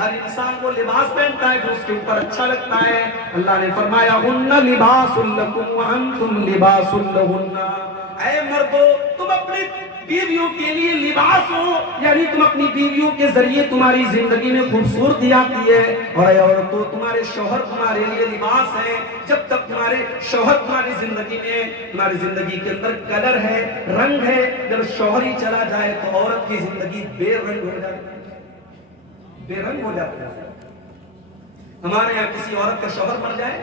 ہر انسان وہ لباس پہنتا ہے جو اس کے اوپر اچھا لگتا ہے. اللہ نے فرمایا ہن لباس لکم وانتم لباس لہن. اے مردو تم اپنی بیویوں کے لیے لباس ہو, یعنی تم اپنی بیویوں کے ذریعے تمہاری زندگی میں خوبصورتی آتی ہے. اور اے عورتوں تمہارے شوہر تمہارے لیے لباس ہے. جب تک تمہارے شوہر تمہاری زندگی میں, تمہاری زندگی کے اندر کلر ہے, رنگ ہے, جب شوہر ہی چلا جائے تو عورت کی زندگی بے رنگ ہو جاتی ہے, بے رنگ ہو جاتی ہے. ہمارے یہاں کسی عورت کا شوہر مر جائے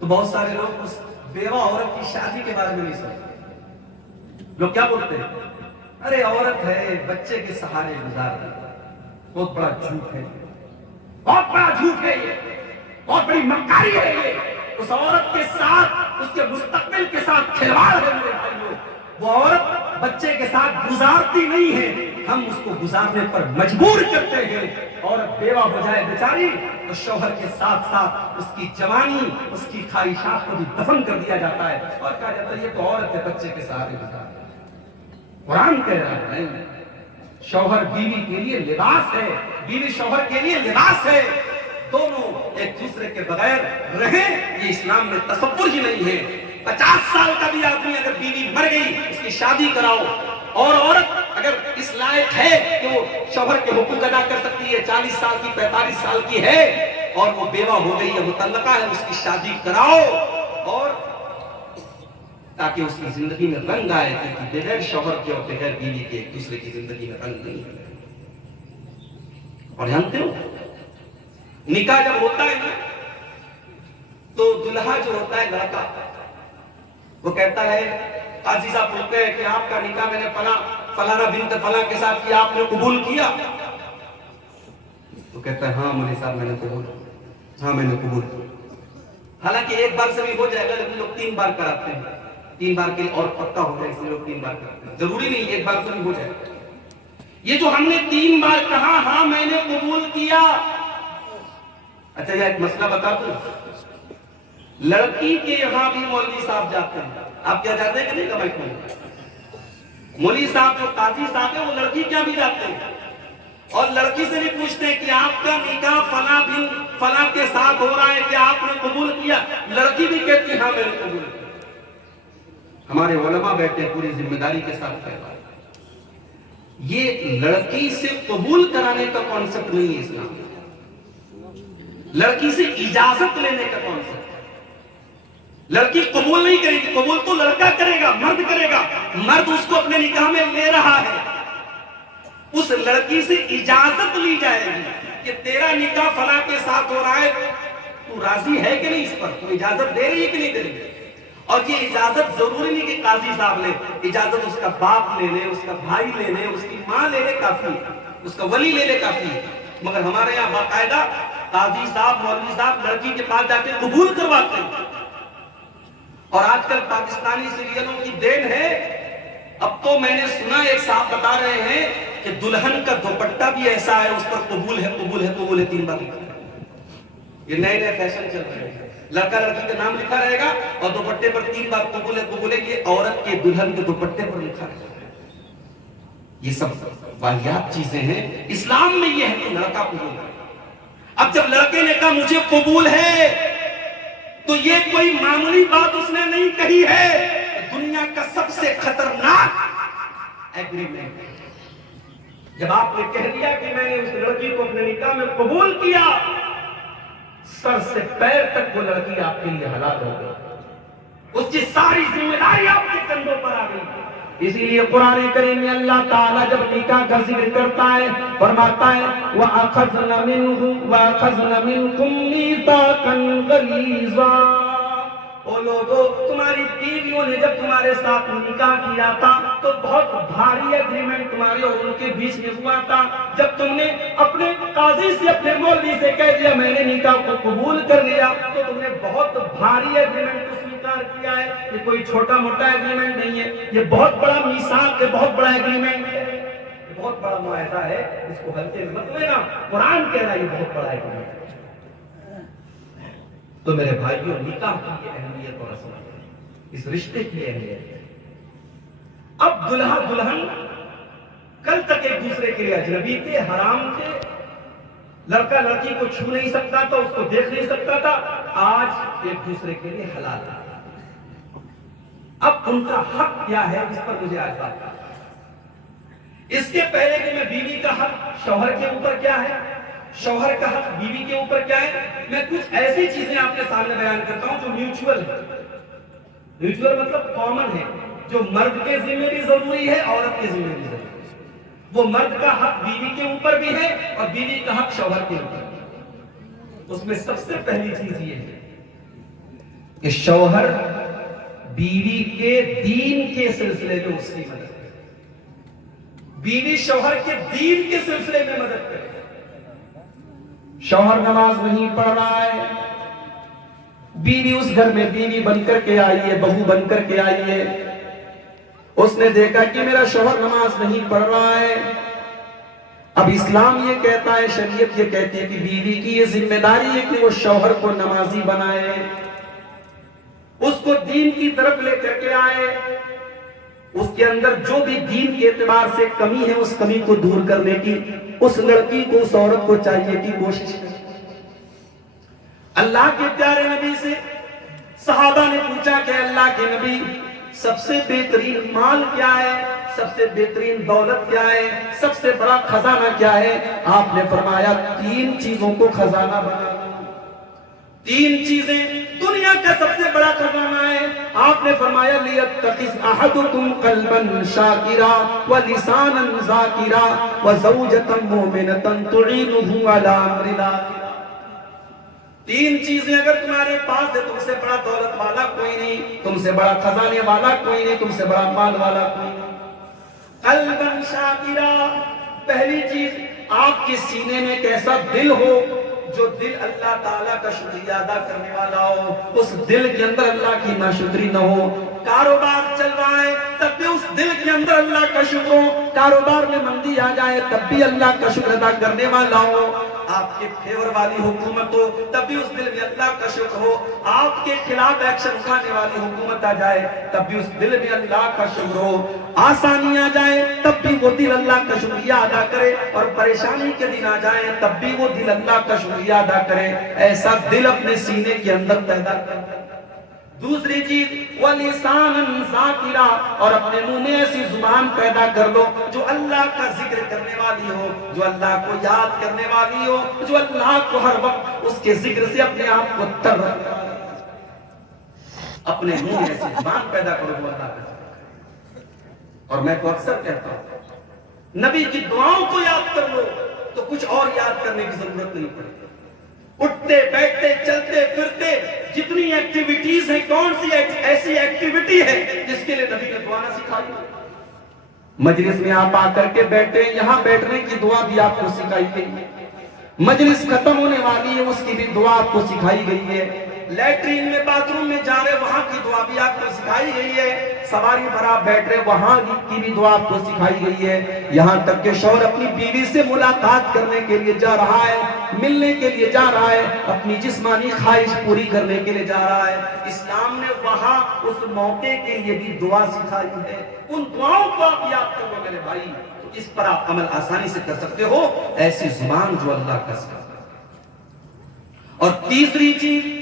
تو بہت سارے لوگ اس بیوہ عورت کی شادی کے بارے میں نہیں سنتے. لوگ کیا بولتے ہیں, ارے عورت ہے بچے کے سہارے گزار دی. بہت بڑا جھوٹ ہے, بہت بڑا جھوٹ ہے, یہ بہت بڑی مکاری ہے. یہ اس عورت کے ساتھ, اس کے مستقبل کے ساتھ کھلواڑ ہے میرے بھائیوں. وہ عورت بچے کے ساتھ گزارتی نہیں ہے, ہم اس کو گزارنے پر مجبور کرتے ہیں. عورت بیوہ ہو جائے بیچاری تو شوہر کے ساتھ ساتھ اس کی جوانی, اس کی خواہشات کو بھی دفن کر دیا جاتا ہے اور کہا جاتا ہے یہ تو عورت ہے بچے کے سہارے گزار. قرآن کہہ رہا ہے شوہر بیوی کے لیے لباس ہے, بیوی شوہر کے لیے لباس ہے. دونوں ایک دوسرے کے بغیر رہیں یہ اسلام میں تصور ہی نہیں ہے. 50 سال کا بھی آدمی اگر بیوی مر گئی اس کی شادی کراؤ, اور عورت اگر اس لائق ہے کہ وہ شوہر کے حقوق ادا کر سکتی ہے, 40 سال کی 45 سال کی ہے اور وہ بیوہ ہو گئی ہے, مطلقہ ہے, اس کی شادی کراؤ. اور تاکہ اس کی زندگی میں رنگ آئے, کیونکہ بغیر شوہر کے اور بغیر بیوی کے ایک دوسرے کی زندگی میں رنگ نہیں ہے. اور جانتے ہو نکاح جب ہوتا ہے نا تو دلہا جو ہوتا ہے لڑکا وہ کہتا ہے, قاضی صاحب پوچھتے ہیں کہ آپ کا نکاح میں نے فلانا بنت فلاں کے ساتھ کیا, آپ نے قبول کیا؟ تو کہتا ہے ہاں مولوی صاحب میں نے قبول, ہاں میں نے قبول کیا. حالانکہ ایک بار سے بھی ہو جائے گا, لیکن لوگ 3 بار کراتے ہیں, 3 بار کے اور پکا ہو جائے اس لیے لوگ 3 بار کراتے ہیں. ضروری نہیں ایک بار سے بھی ہو جائے. یہ جو ہم نے 3 بار کہا ہاں میں نے قبول کیا. اچھا یہ ایک مسئلہ بتا دوں, لڑکی کے یہاں بھی مولوی صاحب جاتے ہیں. آپ کیا جاتے ہیں کہ نہیں کمائی کو؟ مولوی صاحب جو قاضی صاحب ہیں وہ لڑکی کیا بھی جاتے ہیں اور لڑکی سے بھی پوچھتے ہیں کہ آپ کا نکاح فلاں بن فلاں کے ساتھ ہو رہا ہے کہ آپ نے قبول کیا؟ لڑکی بھی کہتی ہے ہاں میں نے قبول کیا. ہمارے علماء بیٹھے ہیں پوری ذمہ داری کے ساتھ کہتے ہیں یہ لڑکی سے قبول کرانے کا کانسیپٹ نہیں ہے اسلام میں, لڑکی سے اجازت لینے کا کانسیپٹ. لڑکی قبول نہیں کرے گی, قبول تو لڑکا کرے گا, مرد کرے گا. مرد اس کو اپنے نکاح میں لے رہا ہے, اس لڑکی سے اجازت لی جائے گی کہ تیرا نکاح فلاں کے ساتھ ہو رہا ہے, تو راضی ہے کہ نہیں اس پر, تو اجازت دے رہی ہے کہ نہیں دے رہی. اور یہ اجازت ضروری نہیں کہ قاضی صاحب لے, اجازت اس کا باپ لے لے, اس کا بھائی لے لے, اس کی ماں لے لے کافی ہے, اس کا ولی لے لے کافی ہے. مگر ہمارے یہاں باقاعدہ قاضی صاحب مولوی صاحب لڑکی کے پاس جا کے قبول کرواتے ہیں. اور آج کل پاکستانی سیریلوں کی دین ہے, اب تو میں نے سنا ایک صاحب بتا رہے ہیں کہ دلہن کا دوپٹہ بھی ایسا ہے اس پر قبول ہے قبول ہے قبول ہے 3 بار لکھا ہے. یہ نئے فیشن چل رہے ہیں, لڑکا لڑکی کا نام لکھا رہے گا اور دوپٹے پر 3 بار قبول ہے قبول ہے. یہ عورت کے دلہن کے دوپٹے پر لکھا رہے گا. یہ سب واحد چیزیں ہیں. اسلام میں یہ ہے کہ لڑکا قبول ہے. اب جب لڑکے نے کہا مجھے قبول ہے تو یہ کوئی معمولی بات اس نے نہیں کہی ہے, دنیا کا سب سے خطرناک ایگریمنٹ. جب آپ نے کہہ دیا کہ میں نے اس لڑکی کو اپنے نکاح میں قبول کیا, سر سے پیر تک وہ لڑکی آپ کے لیے حلال ہو گئی, اس کی ساری ذمہ داری آپ کے کندھوں پر آ گئی. اسی لیے قرآن کریم میں اللہ تعالیٰ جب نکاح کا ذکر کرتا ہے فرماتا ہے وَأَخَذْنَ مِنْكُمْ مِيثَاقًا غَلِيظًا. او لوگو تمہاری بیویوں نے جب تمہارے ساتھ نکاح کیا تھا تو بہت بھاری ایگریمنٹ تمہارے اور ان کے بیچ میں ہوا تھا. جب تم نے اپنے قاضی سے اپنے مولوی سے کہہ دیا میں نے نکاح کو قبول کر لیا تو تم نے بہت بھاری ایگریمنٹ کو سویکار کیا ہے. یہ کوئی چھوٹا موٹا ایگریمنٹ نہیں ہے, یہ بہت بڑا میثاق ہے, بہت بڑا ایگریمنٹ ہے, بہت بڑا معاہدہ ہے. اس کو ہلکے میں مت لینا, قرآن کہہ رہا ہے یہ بہت بڑا ایگریمنٹ ہے. تو میرے بھائیوں نکاح کی اہمیت اور اصل اس رشتے کی اہمیت. اب دلہا دلہن کل تک ایک دوسرے کے لیے اجنبی تھے, حرام تھے, لڑکا لڑکی کو چھو نہیں سکتا تھا، اس کو دیکھ نہیں سکتا تھا، آج ایک دوسرے کے لیے حلال ہے۔ اب ان کا حق کیا ہے، اس پر مجھے آج بات کرنا ہے۔ اس کے پہلے کہ میں بیوی کا حق شوہر کے اوپر کیا ہے، شوہر کا حق بیوی کے اوپر کیا ہے، میں کچھ ایسی چیزیں آپ کے سامنے بیان کرتا ہوں جو میوچول ہے۔ میوچول مطلب کامن ہے، جو مرد کے ذمہ بھی ضروری ہے، عورت کے ذمہ بھی ضروری ہے۔ وہ مرد کا حق بیوی کے اوپر بھی ہے اور بیوی کا حق شوہر کے اوپر۔ اس میں سب سے پہلی چیز یہ ہے کہ شوہر بیوی کے دین کے سلسلے میں اس کی مدد کرے، بیوی شوہر کے دین کے سلسلے میں مدد کرے۔ شوہر نماز نہیں پڑھ رہا ہے، بیوی اس گھر میں بیوی بن کر کے آئی ہے، بہو بن کر کے آئی ہے، اس نے دیکھا کہ میرا شوہر نماز نہیں پڑھ رہا ہے۔ اب اسلام یہ کہتا ہے، شریعت یہ کہتی ہے کہ بیوی کی یہ ذمہ داری ہے کہ وہ شوہر کو نمازی بنائے، اس کو دین کی طرف لے کر کے آئے، اس کے اندر جو بھی دین کے اعتبار سے کمی ہے اس کمی کو دور کرنے کی اس لڑکی کو، اس عورت کو چاہیے کہ کوشش کرے۔ اللہ کے پیارے نبی سے صحابہ نے پوچھا کہ اللہ کے نبی سب سے بہترین مال کیا ہے، سب سے بہترین دولت کیا ہے، سب سے بڑا خزانہ کیا ہے؟ آپ نے فرمایا 3 چیزوں کو خزانہ بنا لو۔ 3 چیزیں دنیا کا سب سے بڑا خزانہ ہے۔ آپ نے فرمایا لیتخذ احدکم قلبا شاکرا ولسانا ذاکرا وزوجتا مؤمنتا تعینہ علی امر اللہ۔ 3 چیزیں اگر تمہارے پاس ہے، تم سے بڑا دولت والا کوئی نہیں، تم سے بڑا خزانے والا کوئی نہیں، تم سے بڑا مال والا کوئی نہیں۔ قلبا شاکرا، پہلی چیز آپ کے سینے میں ایک ایسا دل ہو جو دل اللہ تعالیٰ کا شکریہ ادا کرنے والا ہو، اس دل کے اندر اللہ کی ناشکری نہ ہو۔ کاروبار چل رہا ہے تب بھی اس دل کے اندر اللہ کا شکر ہو، کاروبار میں مندی آ جائے تب بھی اللہ کا شکر ادا کرنے والا ہو، آپ کے فیور والی حکومت ہو تب بھی اس دل میں اللہ کا شکر ہو، آپ کے خلاف ایکشن اٹھانے والی حکومت آ جائے تب بھی اس دل میں اللہ کا شکر ہو، آسانی آ جائے تب بھی وہ دل اللہ کا شکریہ ادا کرے، اور پریشانی کے دن آ جائے تب بھی وہ دل اللہ کا شکریہ ادا کرے۔ ایسا دل اپنے سینے کے اندر پیدا کرے۔ دوسری چیز وَلِسَانًا ذَاكِرًا، اور اپنے منہ میں ایسی زبان پیدا کر لو جو اللہ کا ذکر کرنے والی ہو، جو اللہ کو یاد کرنے والی ہو، جو اللہ کو ہر وقت اس کے ذکر سے اپنے آپ کو تر رکھے۔ اپنے منہ میں ایسی زبان پیدا کرو جو اللہ کا ذکر۔ اور میں تو اکثر کہتا ہوں نبی کی دعاؤں کو یاد کر لو تو کچھ اور یاد کرنے کی ضرورت نہیں پڑتی۔ اٹھتے بیٹھتے چلتے پھرتے جتنی ایکٹیویٹیز ہیں، کون سی ایسی ایکٹیویٹی ہے جس کے لیے نبی نے دعا نہ سکھائی؟ مجلس میں آپ آ کر کے بیٹھے، یہاں بیٹھنے کی دعا بھی آپ کو سکھائی گئی ہے، مجلس ختم ہونے والی ہے اس کی بھی دعا آپ کو سکھائی گئی ہے، لیٹرین میں باتھ روم میں جا رہے وہاں کی دعا بھی آپ کو سکھائی گئی ہے، سواری پر آپ بیٹھ رہے وہاں کی بھی دعا آپ کو سکھائی گئی ہے، یہاں تک کہ شوہر اپنی بیوی سے ملاقات کرنے کے لیے جا رہا ہے، ملنے کے لیے جا رہا ہے، اپنی جسمانی خواہش پوری کرنے کے لیے جا رہا ہے، اسلام نے وہاں اس موقع کے لیے بھی دعا سکھائی ہے۔ ان دعاؤں کو آپ یاد کر لو میرے بھائی، تو اس پر آپ عمل آسانی سے کر سکتے ہو، ایسی زبان جو اللہ کا ذکر۔ اور تیسری چیز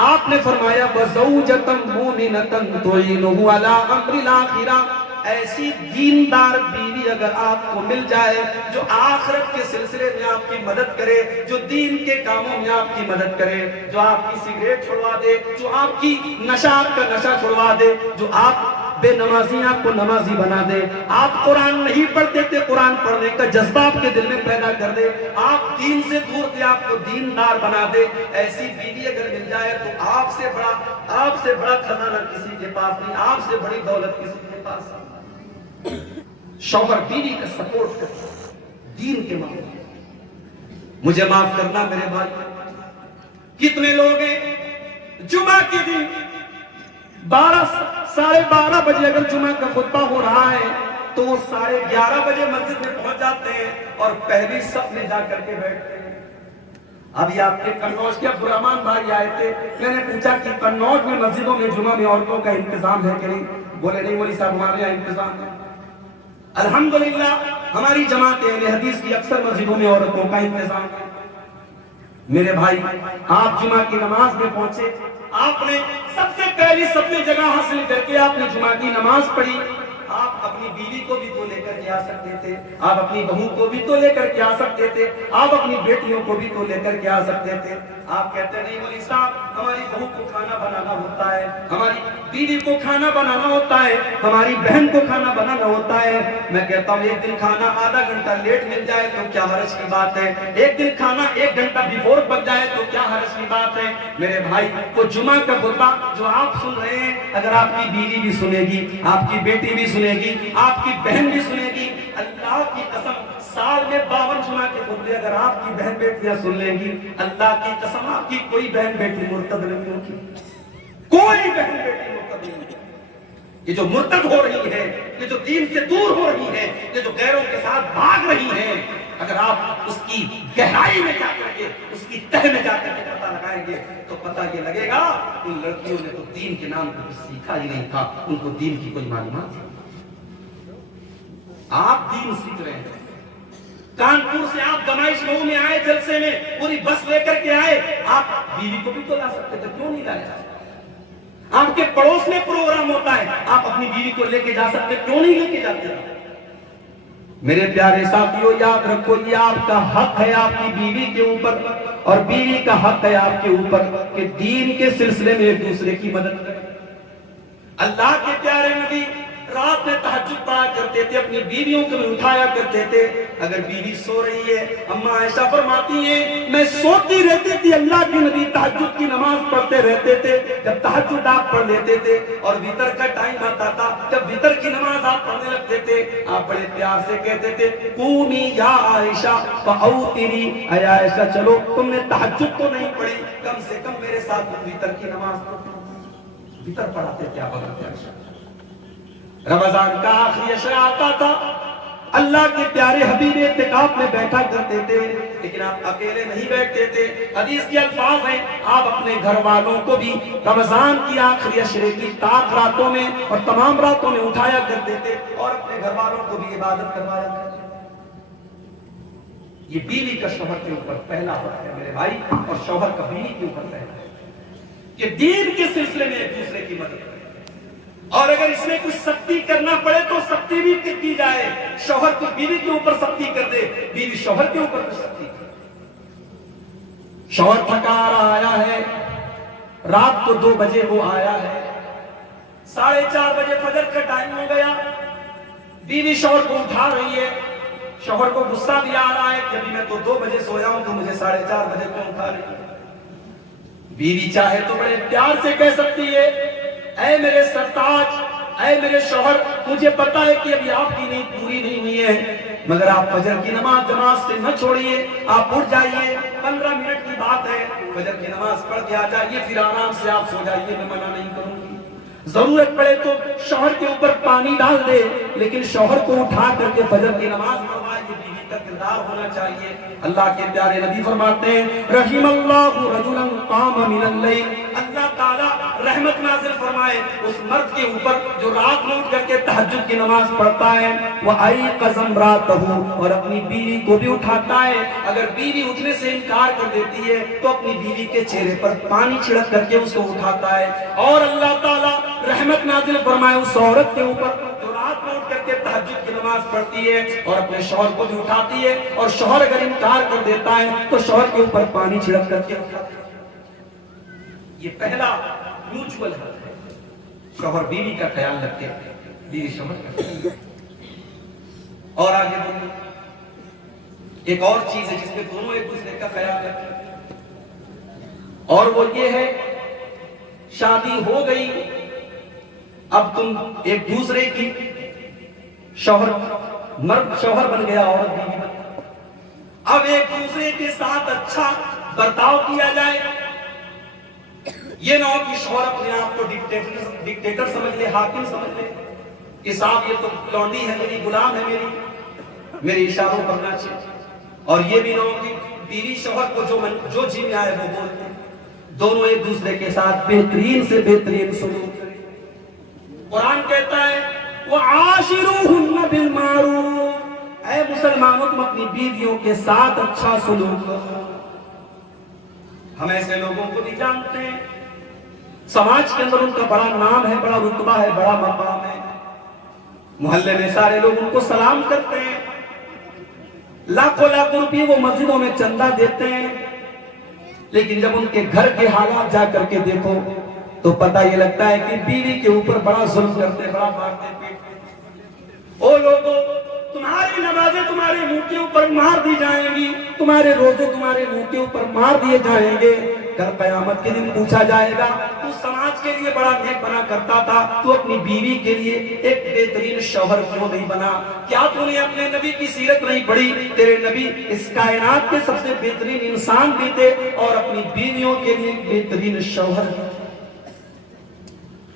آپ نے فرمایا وَزَوْجَةً مُؤْمِنَةً تُعِينُهُ عَلَىٰ أَمْرِ الْآخِرَةِ، ایسی دیندار بیوی اگر آپ کو مل جائے جو آخرت کے سلسلے میں آپ کی مدد کرے، جو دین کے کاموں میں آپ کی مدد کرے، جو آپ کی سگریٹ چھڑوا دے، جو آپ کی نشہ کا نشہ چھڑوا دے، جو آپ بے نمازی آپ کو نمازی بنا دے، آپ قرآن نہیں پڑھتے تھے قرآن پڑھنے کا جذبہ آپ کے دل میں پیدا کر دے، آپ دین سے دور تھے آپ کو دیندار بنا دے، ایسی بیوی اگر مل جائے تو آپ سے بڑا خزانہ کسی کے پاس نہیں، آپ سے بڑی دولت کسی کے پاس نہیں۔ شوہر بیوی کا سپورٹ کرتا دین کے معاملے میں۔ مجھے معاف کرنا میرے بھائی، کتنے لوگ ہیں جمعہ کے دن 12:30 بجے اگر جمعہ کا خطبہ ہو رہا ہے تو وہ 11:30 بجے مسجد میں پہنچ جاتے ہیں اور پہلی صف میں جا کر کے بیٹھتے ہیں۔ ابھی آپ کے قنوج کے عبد الرحمن بھائی آئے تھے، میں نے پوچھا کہ قنوج میں مسجدوں میں جمعہ میں عورتوں کا انتظام ہے کہ نہیں؟ بولے نہیں مولوی صاحب ہمارے یہاں انتظام ہے۔ الحمدللہ ہماری جماعت اہل حدیث کی اکثر مسجدوں میں عورتوں کا انتظام ہے۔ میرے بھائی آپ جمعہ کی نماز میں پہنچے، آپ نے سب سے پہلی سب جگہ حاصل کر کے آپ نے جمعہ کی نماز پڑھی. آپ اپنی بیوی کو بھی تو لے کر کے آ سکتے تھے، آپ اپنی بہو کو بھی تو لے کر کے آ سکتے تھے، آپ اپنی بیٹیوں کو بھی تو لے کر کے آ سکتے تھے. آپ کہتے نہیں مولوی صاحب ہماری بہو کو کھانا بنانا ہوتا ہے، ہماری بیوی کو کھانا بنانا ہوتا ہے، ہماری بہن کو کھانا بنانا ہوتا ہے. میں کہتا ہوں ایک دن کھانا آدھا گھنٹہ لیٹ مل جائے تو کیا حرج کی بات ہے، ایک دن کھانا 1 گھنٹہ بیفور پک جائے تو کیا حرج کی بات ہے. میرے بھائی وہ جمعہ کا خطبہ جو آپ سن رہے ہیں، اگر آپ کی بیوی بھی سنے گی، آپ کی بیٹی بھی سنے گی، آپ کی بہن بھی سنے گی، اللہ کی قسم سال میں 52 جمعہ کے خطبے اگر آپ کی بہن بیٹیاں سن لیں گی، اللہ کی قسم آپ کی کوئی بہن بیٹی مرتد نہیں ہوگی، کوئی بہن بیٹی مرتد نہیں ہوگی. یہ جو مرتد ہو رہی ہے، یہ جو دین سے دور ہو رہی ہے، یہ جو غیروں کے ساتھ بھاگ رہی ہے، اگر آپ اس کی گہرائی میں جا کر کے، اس کی تہ میں جا کر کے پتہ لگائیں گے تو پتہ یہ لگے گا ان لڑکیوں نے تو دین کے نام کو کچھ سیکھا ہی نہیں تھا، ان کو دین کی کوئی معلومات نہیں. آپ دین سیکھ رہے ہیں، کانپور سے آپ گمائش مئو میں آئے، جلسے میں پوری بس لے کر کے آئے، آپ بیوی کو بھی تو لا سکتے تھے، کیوں نہیں لائے؟ آپ کے پڑوس میں پروگرام ہوتا ہے، آپ اپنی بیوی کو لے کے جا سکتے، کیوں نہیں لے کے جاتے؟ میرے پیارے ساتھیوں یاد رکھو یہ آپ کا حق ہے آپ کی بیوی کے اوپر، اور بیوی کا حق ہے آپ کے اوپر کہ دین کے سلسلے میں ایک دوسرے کی مدد کریں. اللہ کے پیارے نبی رات میں تہجد پڑھا کرتے تھے، اپنی بیویوں کو بھی اٹھایا کرتے تھے. اگر بیوی سو رہی ہے، اماں عائشہ فرماتی ہیں میں سوتی رہتی تھی، اللہ کے نبی تہجد کی نماز پڑھتے رہتے تھے. جب تہجد آپ پڑھ لیتے تھے اور وتر کا ٹائم آتا تھا، جب وتر کی نماز آپ پڑھنے لگتے تھے، آپ بڑے پیار سے کہتے تھے قومی یا عائشہ فاوتری، اے عائشہ چلو تم نے تہجد تو نہیں پڑھی، کم سے کم میرے ساتھ وتر کی نماز پڑھو. وتر پڑھاتے کیا بغیر عائشہ. رمضان کا آخری عشرہ آتا تھا، اللہ کے پیارے حبیب اعتکاف میں بیٹھا کرتے تھے، لیکن آپ اکیلے نہیں بیٹھتے تھے. حدیث کے الفاظ ہیں آپ اپنے گھر والوں کو بھی رمضان کی آخری عشرے کی تاک راتوں میں اور تمام راتوں میں اٹھایا کرتے تھے اور اپنے گھر والوں کو بھی عبادت کروایا کرتے تھے. یہ بیوی کا شوہر کے اوپر پہلا حق ہے میرے بھائی، اور شوہر کا بیوی کے اوپر پہلا ہے کہ دین کے سلسلے میں ایک دوسرے کی مدد کرے. اور اگر اس میں کچھ سختی کرنا پڑے تو سختی بھی کی جائے. شوہر کو بیوی کے اوپر سختی کر دے، بیوی شوہر کے اوپر کچھ سختی کر دے. شوہر تھکا آیا ہے، رات کو 2 بجے وہ آیا ہے، 4:30 بجے فجر کا ٹائم ہو گیا، بیوی شوہر کو اٹھا رہی ہے. شوہر کو غصہ بھی آ رہا ہے کہ ابھی میں تو 2 بجے سویا ہوں تو مجھے 4:30 بجے کیوں اٹھا رہی ہے. بیوی چاہے تو بڑے پیار سے کہہ سکتی ہے اے میرے سرتاج، اے میرے شوہر، مجھے پتا ہے کہ ابھی آپ کی نیند پوری نہیں ہوئی ہے، مگر آپ فجر کی نماز جماعت سے نہ چھوڑیے، آپ اٹھ جائیے، 15 منٹ کی بات ہے، فجر کی نماز پڑھ کے آ جائیے، پھر آرام سے آپ سو جائیے، میں منع نہیں کروں گی. ضرورت پڑے تو شوہر کے اوپر پانی ڈال دے، لیکن شوہر کو اٹھا کر کے فجر کی نماز پڑھوائے. یہ بیوی کا کردار ہونا چاہیے. اللہ کے پیارے نبی فرماتے ہیں رحم اللہ رجلا قام من اللیل، اللہ تعالی رحمت نازل فرمائے اس مرد کے اوپر جو رات میں اٹھ کر کے تہجد کی نماز پڑھتا ہے. وَأَيْقَظَ امْرَأَتَهُ، اور اپنی بیوی کو بھی اٹھاتا ہے. اگر بیوی اٹھنے سے انکار کر دیتی ہے تو اپنی بیوی کے چہرے پر پانی چھڑک کر کے اس کو اٹھاتا ہے. اور اللہ تعالی رحمت نازل فرمائے اس عورت کے اوپر جو رات میں اٹھ کر کے تہجد کی نماز پڑھتی ہے اور اپنے شوہر کو بھی اٹھاتی ہے، اور شوہر اگر انکار کر دیتا ہے تو شوہر کے اوپر پانی چھڑک کر کے اٹھاتی ہے. یہ پہلا میوچول حق ہے. شوہر بیوی کا خیال رکھتے ہیں، بیوی شوہر کا خیال. اور آگے بڑھیں، ایک اور چیز ہے جس پہ دونوں ایک دوسرے کا خیال رکھیں، اور وہ یہ ہے شادی ہو گئی، اب تم ایک دوسرے کی شوہر، مرد شوہر بن گیا، عورت بیوی بن گئی. اب ایک دوسرے کے ساتھ اچھا برتاؤ کیا جائے. یہ نہ ہو کہ شوہر اپنے آپ کو ڈکٹیٹر سمجھ لے، حاکم سمجھ لے کہ صاحب یہ تو لونڈی ہے میری، غلام ہے میری، میرے اشاروں پر ناچے. اور یہ بھی نہ ہو کہ بیوی شوہر کو جو جی میں آئے وہ بولتے. دونوں ایک دوسرے کے ساتھ بہترین سے بہترین سلوک کریں. قرآن کہتا ہے وَعَاشِرُوهُنَّ بِالْمَعْرُوفِ، اے مسلمانوں تم اپنی بیویوں کے ساتھ اچھا سلوک کرو. ہم ایسے لوگوں کو نہیں جانتے ہیں، سماج کے اندر ان کا بڑا نام ہے، بڑا رتبہ ہے، بڑا مقام ہے، محلے میں سارے لوگ ان کو سلام کرتے ہیں، لاکھوں لاکھوں روپے وہ مسجدوں میں چندہ دیتے ہیں، لیکن جب ان کے گھر کے حالات جا کر کے دیکھو تو پتہ یہ لگتا ہے کہ بیوی کے اوپر بڑا ظلم کرتے، بڑا مارتے پیٹتے۔ او لوگوں، تمہاری نمازیں تمہارے منہ کے اوپر مار دی جائیں گی، تمہارے روزے تمہارے منہ کے اوپر مار دیے جائیں گے، کل قیامت کے دن پوچھا جائے گا تو سماج کے لیے بڑا نیک بنا کرتا تھا، تو اپنی بیوی کے لیے ایک بہترین شوہر کیوں نہیں بنا؟ کیا تو نے اپنے نبی کی سیرت نہیں پڑھی؟ تیرے نبی اس کائنات کے سب سے بہترین انسان بھی تھے اور اپنی بیویوں کے لیے ایک بہترین شوہر بھی تھے۔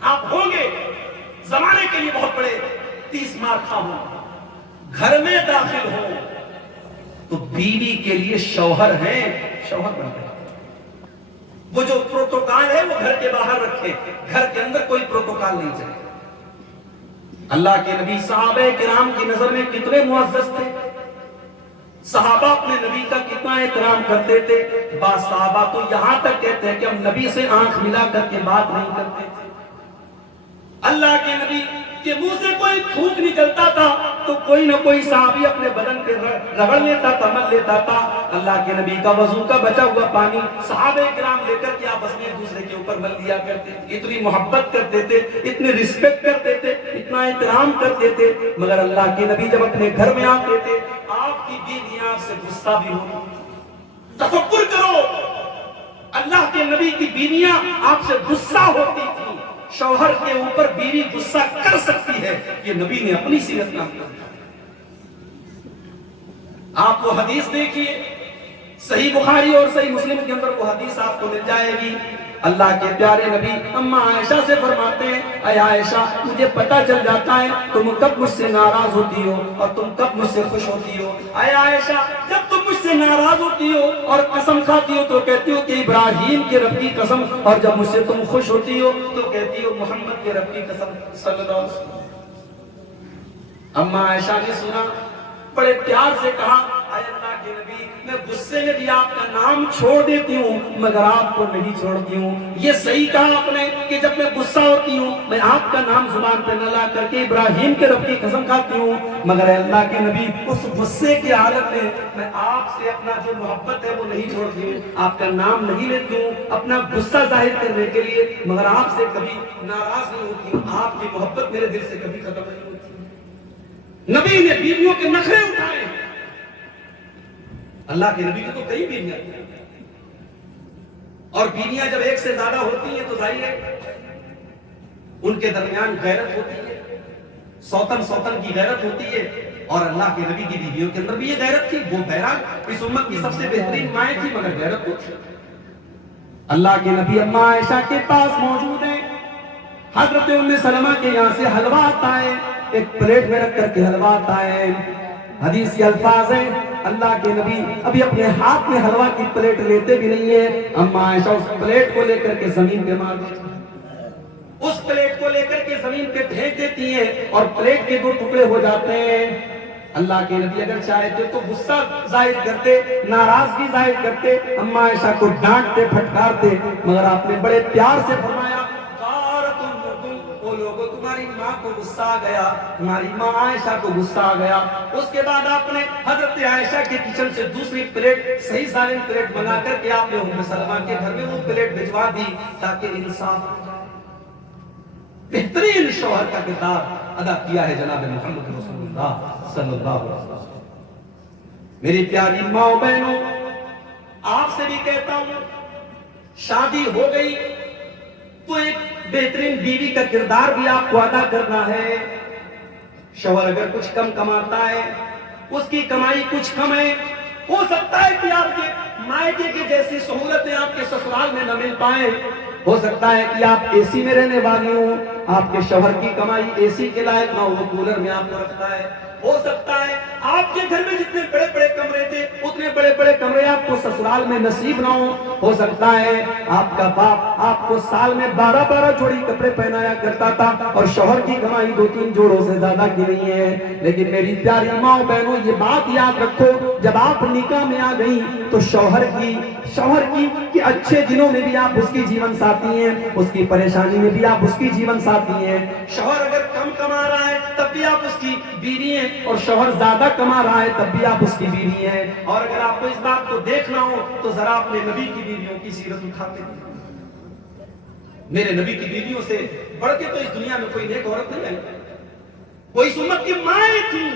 آپ ہوں گے زمانے کے لیے بہت بڑے 30 مار کھا ہوں، گھر میں داخل ہو تو بیوی کے لیے شوہر ہیں، شوہر بن گئے۔ وہ جو پروٹوکال ہے وہ گھر کے باہر رکھے، گھر کے اندر کوئی پروٹوکال نہیں چلے۔ اللہ کے نبی صحابہ کرام کی نظر میں کتنے معزز تھے، صحابہ اپنے نبی کا کتنا احترام کرتے تھے، بعض صحابہ تو یہاں تک کہتے ہیں کہ ہم نبی سے آنکھ ملا کر کے بات نہیں کرتے تھے۔ اللہ کے نبی کے منہ سے کوئی تھوک نکلتا تھا تو کوئی نہ کوئی صحابی اپنے بدن پہ رگڑ لیتا تھا، مل لیتا تھا۔ اللہ کے نبی کا وضو کا بچا ہوا پانی صحابہ کرام لے کر کے آپس میں ایک دوسرے کے اوپر مل دیا کرتے تھے، اتنی محبت کرتے تھے، اتنی رسپیکٹ کرتے تھے، اتنا احترام کرتے تھے۔ مگر اللہ کے نبی جب اپنے گھر میں آتے تھے، آپ کی بیویاں آپ سے غصہ بھی ہوتی۔ تفکر کرو، اللہ کے نبی کی بیویاں آپ سے غصہ ہوتی تھی، شوہر کے اوپر بیوی غصہ کر سکتی ہے، یہ نبی نے اپنی سیرت نام کر دیا۔ آپ وہ حدیث دیکھیے، صحیح بخاری اور صحیح مسلم کے اندر وہ حدیث آپ کو مل جائے گی۔ اللہ کے پیارے نبی اما عائشہ سے فرماتے ہیں، اے عائشہ مجھے پتہ چل جاتا ہے تم کب مجھ سے ناراض ہوتی ہو اور تم کب مجھ سے خوش ہوتی ہو۔ اے عائشہ جب تم مجھ سے ناراض ہوتی ہو اور قسم کھاتی ہو تو کہتی ہو کہ ابراہیم کے رب کی قسم، اور جب مجھ سے تم خوش ہوتی ہو تو کہتی ہو محمد کے رب کی قسم صلی اللہ علیہ وسلم۔ اما عائشہ نے سنا، بڑے پیار سے کہا، اے اللہ کے نبی میں غصے میں بھی آپ کا نام چھوڑ دیتی ہوں مگر آپ کو نہیں چھوڑتی ہوں۔ یہ صحیح کہا آپ نے کہ جب میں غصہ ہوتی ہوں میں آپ کا نام زبان پہ نہ لا کر کے ابراہیم کے رب کی قسم کھاتی ہوں، مگر اے اللہ کے نبی اس غصے کی حالت میں آپ سے اپنا جو محبت ہے وہ نہیں چھوڑتی ہوں، آپ کا نام نہیں لیتی ہوں اپنا غصہ ظاہر کرنے کے لیے، مگر آپ سے کبھی ناراض نہیں ہوتی ہوں، آپ کی محبت میرے دل سے کبھی ختم نہیں ہوتی۔ نبی نے بیویوں کے نخرے اٹھائے، اللہ کے نبی کو تو کئی بیویاں تھیں، اور بیویاں جب ایک سے زیادہ ہوتی ہیں تو ظاہر ہے ان کے درمیان غیرت ہوتی ہے، سوتن کی غیرت ہوتی ہے، اور اللہ کے نبی کی بیویوں کے اندر بھی یہ غیرت تھی۔ وہ بہرحال اس امت کی سب سے بہترین مائیں تھی مگر غیرت تو تھی۔ اللہ کے نبی اما عائشہ کے پاس موجود ہیں، حضرت ام سلمہ کے یہاں سے حلوہ آتا ہے، ایک پلیٹ میں رکھ کر کے حلوہ آتا ہے، حدیث کے الفاظ ہیں اللہ کے نبی ابھی اپنے ہاتھ میں حلوہ کی پلیٹ لیتے بھی نہیں ہیں، اما عائشہ اس پلیٹ کو لے کر کے زمین پہ مار دیتی ہیں، اس پلیٹ کو لے کر کے زمین پہ پھینک دیتی ہیں اور پلیٹ کے 2 ٹکڑے ہو جاتے ہیں۔ اللہ کے نبی اگر چاہتے تو غصہ ظاہر کرتے، ناراضگی ظاہر کرتے، اما عائشہ کو ڈانٹتے پھٹکارتے، مگر آپ نے بڑے پیار سے فرمایا، لوگوں تمہاری ماں کو غصہ آ گیا، تمہاری ماں عائشہ کو غصہ آ گیا۔ اس کے بعد آپ نے حضرت عائشہ کے کچن سے دوسری پلیٹ، صحیح سالم پلیٹ بنا کر کے آپ نے ام سلمہ کے گھر میں وہ پلیٹ بھجوا دی تاکہ انصاف ہو جائے۔ بہترین شوہر کا کردار ادا کیا ہے جناب محمد رسول اللہ صلی اللہ علیہ وسلم۔ میری پیاری ماں و بہنوں، آپ سے بھی کہتا ہوں، شادی ہو گئی تو ایک بہترین بیوی کا کردار بھی آپ کو ادا کرنا ہے۔ شوہر اگر کچھ کم کماتا ہے، اس کی کمائی کچھ کم ہے، ہو سکتا ہے کہ آپ کے مائکے کی جیسی سہولتیں آپ کے سسرال میں نہ مل پائیں، ہو سکتا ہے کہ آپ اے سی میں رہنے والی ہوں، آپ کے شوہر کی کمائی اے سی کے لائق نہ ہو، وہ کولر میں آپ کو رکھتا ہے، ہو سکتا ہے آپ کے گھر میں جتنے بڑے بڑے کمرے تھے اتنے بڑے بڑے کمرے آپ کو سسرال میں نصیب نہ ہو سکتا ہے آپ کا باپ آپ کو سال میں 12 جوڑی کپڑے پہنایا کرتا تھا اور شوہر کی کمائی 2-3 جوڑوں سے زیادہ کی نہیں ہے۔ لیکن میری پیاری ماں بہنوں، یہ بات یاد رکھو، جب آپ نکاح میں آ گئی تو شوہر کی اچھے دنوں میں بھی آپ اس کی جیون ساتھی ہیں، اس کی پریشانی میں بھی آپ اس کی جیون ساتھی ہیں۔ شوہر اگر کم کما رہا ہے تب بھی آپ اس کی بیوی ہیں، اور شوہر زیادہ کما رہا ہے تب بھی آپ اس کی بیوی ہیں۔ اور اگر آپ کو اس بات کو دیکھنا ہو تو ذرا اپنے نبی کی بیویوں کی سیرت اٹھاتے ہیں۔ میرے نبی کی بیویوں سے بڑھ کے تو اس دنیا میں کوئی نیک عورت نہیں آئی، وہ اس امت کی مائیں تھیں۔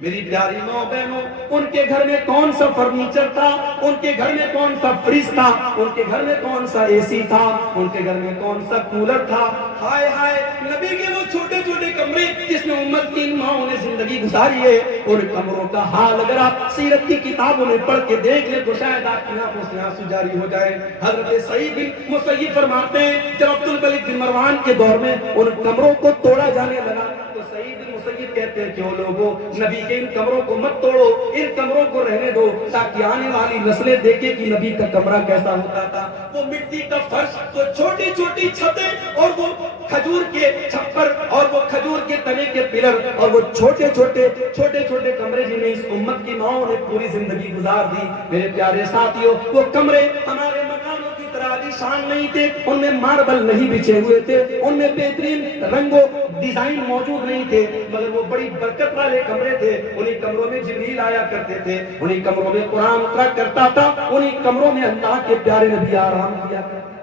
میری پیاری ماں بہنوں، ان کے گھر میں کون سا فرنیچر تھا، ان کے گھر میں کون سا فریج تھا، ان کے گھر میں کون سا اے سی تھا، ان کے گھر میں کون سا کولر تھا؟ ہائے ہائے، نبی کے وہ چھوٹے چھوٹے کمرے جس میں امت کی ماؤں نے زندگی گزاری ہے، ان کمروں کا حال اگر آپ سیرت کی کتابوں میں پڑھ کے دیکھ لیں تو شاید آپ کی آنکھوں سے آنسو جاری ہو جائے۔ حضرت سعید بن مسیب فرماتے ہیں جب عبد الملک بن مروان کے دور میں ان کمروں کو توڑا جانے لگا تو سعید بن مسیب کہتے ہیں کہ وہ لوگوں، نبی کے ان کمروں کو مت توڑو، ان کمروں کو رہنے دو تاکہ آنے والی نسلیں دیکھیں کہ نبی کا کمرہ کیسا ہوتا تھا۔ وہ مٹی کا فرش، وہ چھوٹی چھوٹی چھتیں، اور وہ کھجور کے چھپر، اور وہ کھجور کے تنے کے پلر، اور وہ چھوٹے چھوٹے کمرے جنہیں اس امت کی ماؤں نے پوری زندگی گزار دی۔ میرے پیارے ساتھیوں، وہ کمرے ہمارے مکانوں کی طرح شان نہیں تھے، ان میں ماربل نہیں بچھے ہوئے تھے، ان میں بہترین رنگ و ڈیزائن موجود نہیں تھے، مگر وہ بڑی برکت والے کمرے تھے۔ انہی کمروں میں جبریل آیا کرتے تھے، انہی کمروں میں قرآن اترا کرتا تھا، انہی کمروں میں اللہ کے پیارے نبی آرام کیا کرتے تھے۔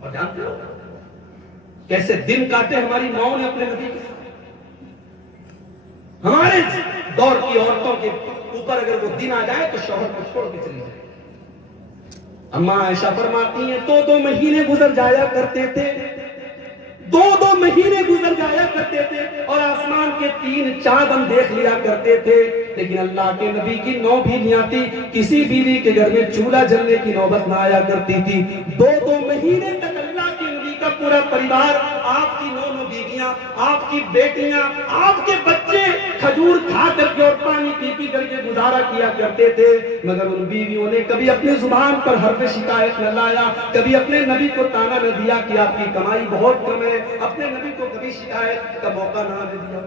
اور جانتے ہو کیسے دن کاٹے ہماری ماؤں نے اپنے نبی کے ساتھ؟ ہمارے دور کی عورتوں کے اوپر اگر وہ دن آ جائے تو شوہر کو چھوڑ کے چلی جائے۔ اماں عائشہ فرماتی ہیں 2 مہینے گزر جایا کرتے تھے، 2 مہینے گزر جایا کرتے تھے، اور آسمان کے 3 چاند ہم دیکھ لیا کرتے تھے، لیکن اللہ کے نبی کی 9 بیویاں تھی، کسی بیوی کے گھر میں چولہا جلنے کی نوبت نہ آیا کرتی تھی۔ 2 مہینے تک اللہ کے نبی کا پورا پریوار، آپ کی 9 بیویاں، آپ کی بیٹیاں، آپ کے بچے کھجور کھا کر کے اور پانی پی کر کے گزارا کیا کرتے تھے، مگر ان بیویوں نے کبھی اپنی زبان پر حرف شکایت نہ لایا، کبھی اپنے نبی کو تانا نہ دیا کہ آپ کی کمائی بہت کم ہے، اپنے نبی کو کبھی شکایت کا موقع نہ دیا۔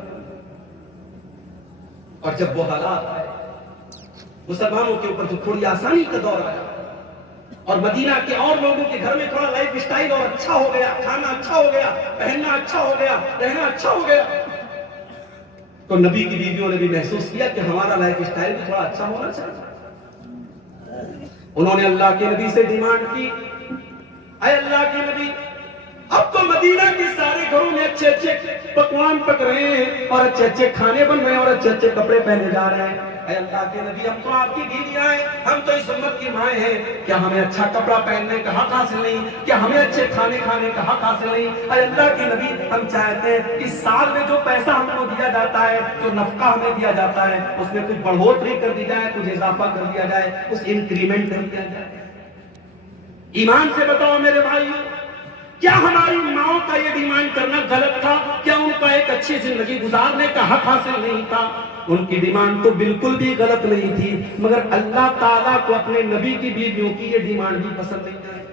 اور جب وہ حالات آئے مسلمانوں کے اوپر تو تھوڑی آسانی کا دور آیا، اور مدینہ کے اور لوگوں کے گھر میں تھوڑا لائف سٹائل اور اچھا ہو گیا، کھانا اچھا ہو گیا، پہننا اچھا ہو گیا، رہنا اچھا ہو گیا، تو نبی کی بیویوں نے بھی محسوس کیا کہ ہمارا لائف سٹائل بھی تھوڑا اچھا ہونا چاہیے۔ انہوں نے اللہ کے نبی سے ڈیمانڈ کی، اے اللہ کے نبی، اب تو مدینہ کے سارے گھروں میں اچھے اچھے پکوان پک رہے ہیں، اور اچھے اچھے کھانے بن رہے ہیں، اور اچھے اچھے کپڑے پہنے جا رہے ہیں، اے اللہ کے نبی، ہم تو آپ کی بیویاں ہیں، ہم تو اس امت کی مائیں ہیں، کیا ہمیں اچھا کپڑا پہننے کا حق حاصل نہیں؟ کیا ہمیں اچھے کھانے کھانے کا حق حاصل نہیں؟ اے اللہ کے نبی، ہم چاہتے ہیں کہ سال میں جو پیسہ ہم کو دیا جاتا ہے، جو نفقہ ہمیں دیا جاتا ہے، اس میں کچھ بڑھوتری کر دی جائے، کچھ اضافہ کر دیا جائے، کچھ انکریمنٹ کر دیا جائے۔ ایمان سے بتاؤ میرے بھائیو، کیا ہماری ماؤں کا یہ ڈیمانڈ کرنا غلط تھا؟ کیا ان کا ایک اچھی زندگی گزارنے کا حق حاصل نہیں تھا؟ ان کی ڈیمانڈ تو بالکل بھی غلط نہیں تھی، مگر اللہ تعالیٰ کو اپنے نبی کی بیویوں کی یہ ڈیمانڈ بھی پسند نہیں آئی۔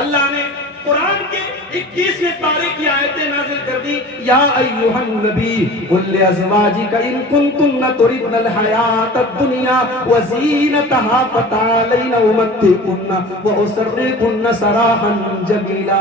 اللہ نے قرآن کے 21ویں پارے کی آیتیں نازل کر دی، یا ایھا النبی قل لازواجک ان کنتن تردن الحیاۃ الدنیا وزینتہا فتعالین امتعکن واسرحکن سراحا جمیلا۔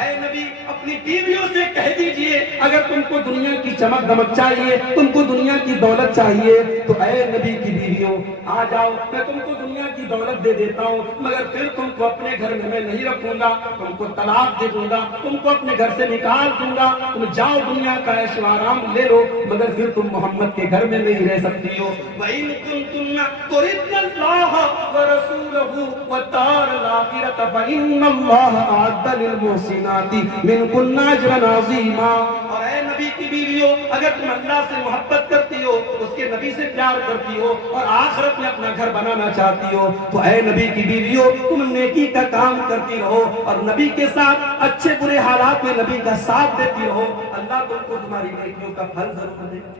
اے نبی، اپنی بیویوں سے کہہ دیجئے اگر تم کو دنیا کی چمک دمک چاہیے، تم کو دنیا کی دولت چاہیے، تو اے نبی کی بیویوں آ جاؤ، میں تم کو دنیا کی دولت دے دیتا ہوں، مگر پھر تم کو اپنے گھر میں نہیں رکھوں گا، تم کو طلاق دے دوں گا، تم کو اپنے گھر سے نکال دوں گا، تم جاؤ دنیا کا عیش و آرام لے لو، مگر پھر تم محمد کے گھر میں نہیں رہ سکتی ہو۔ وَإِن كُنتُنَّ تُرِدْنَ اللَّهَ وَرَسُولَهُ وَالدَّارَ الْآخِرَةَ فَإِنَّ اللَّهَ أَعَدَّ لِلْمُحْسِنَاتِ مِنكُنَّ أَجْرًا عَظِيمًا۔ اور اے نبی کی بیویوں، اگر تم اللہ سے محبت کرتی ہو، اس کے نبی سے پیار کرتی ہو، اور آخرت میں اپنا گھر بنانا چاہتی ہو، تو اے نبی کی بیویوں، تم نیکی کا کام کرتی رہو، اور نبی کے ساتھ اچھے برے حالات میں نبی کا ساتھ دیتی رہو، اللہ تم کو تمہاری نیکیوں کا پھل ضرور دے گا۔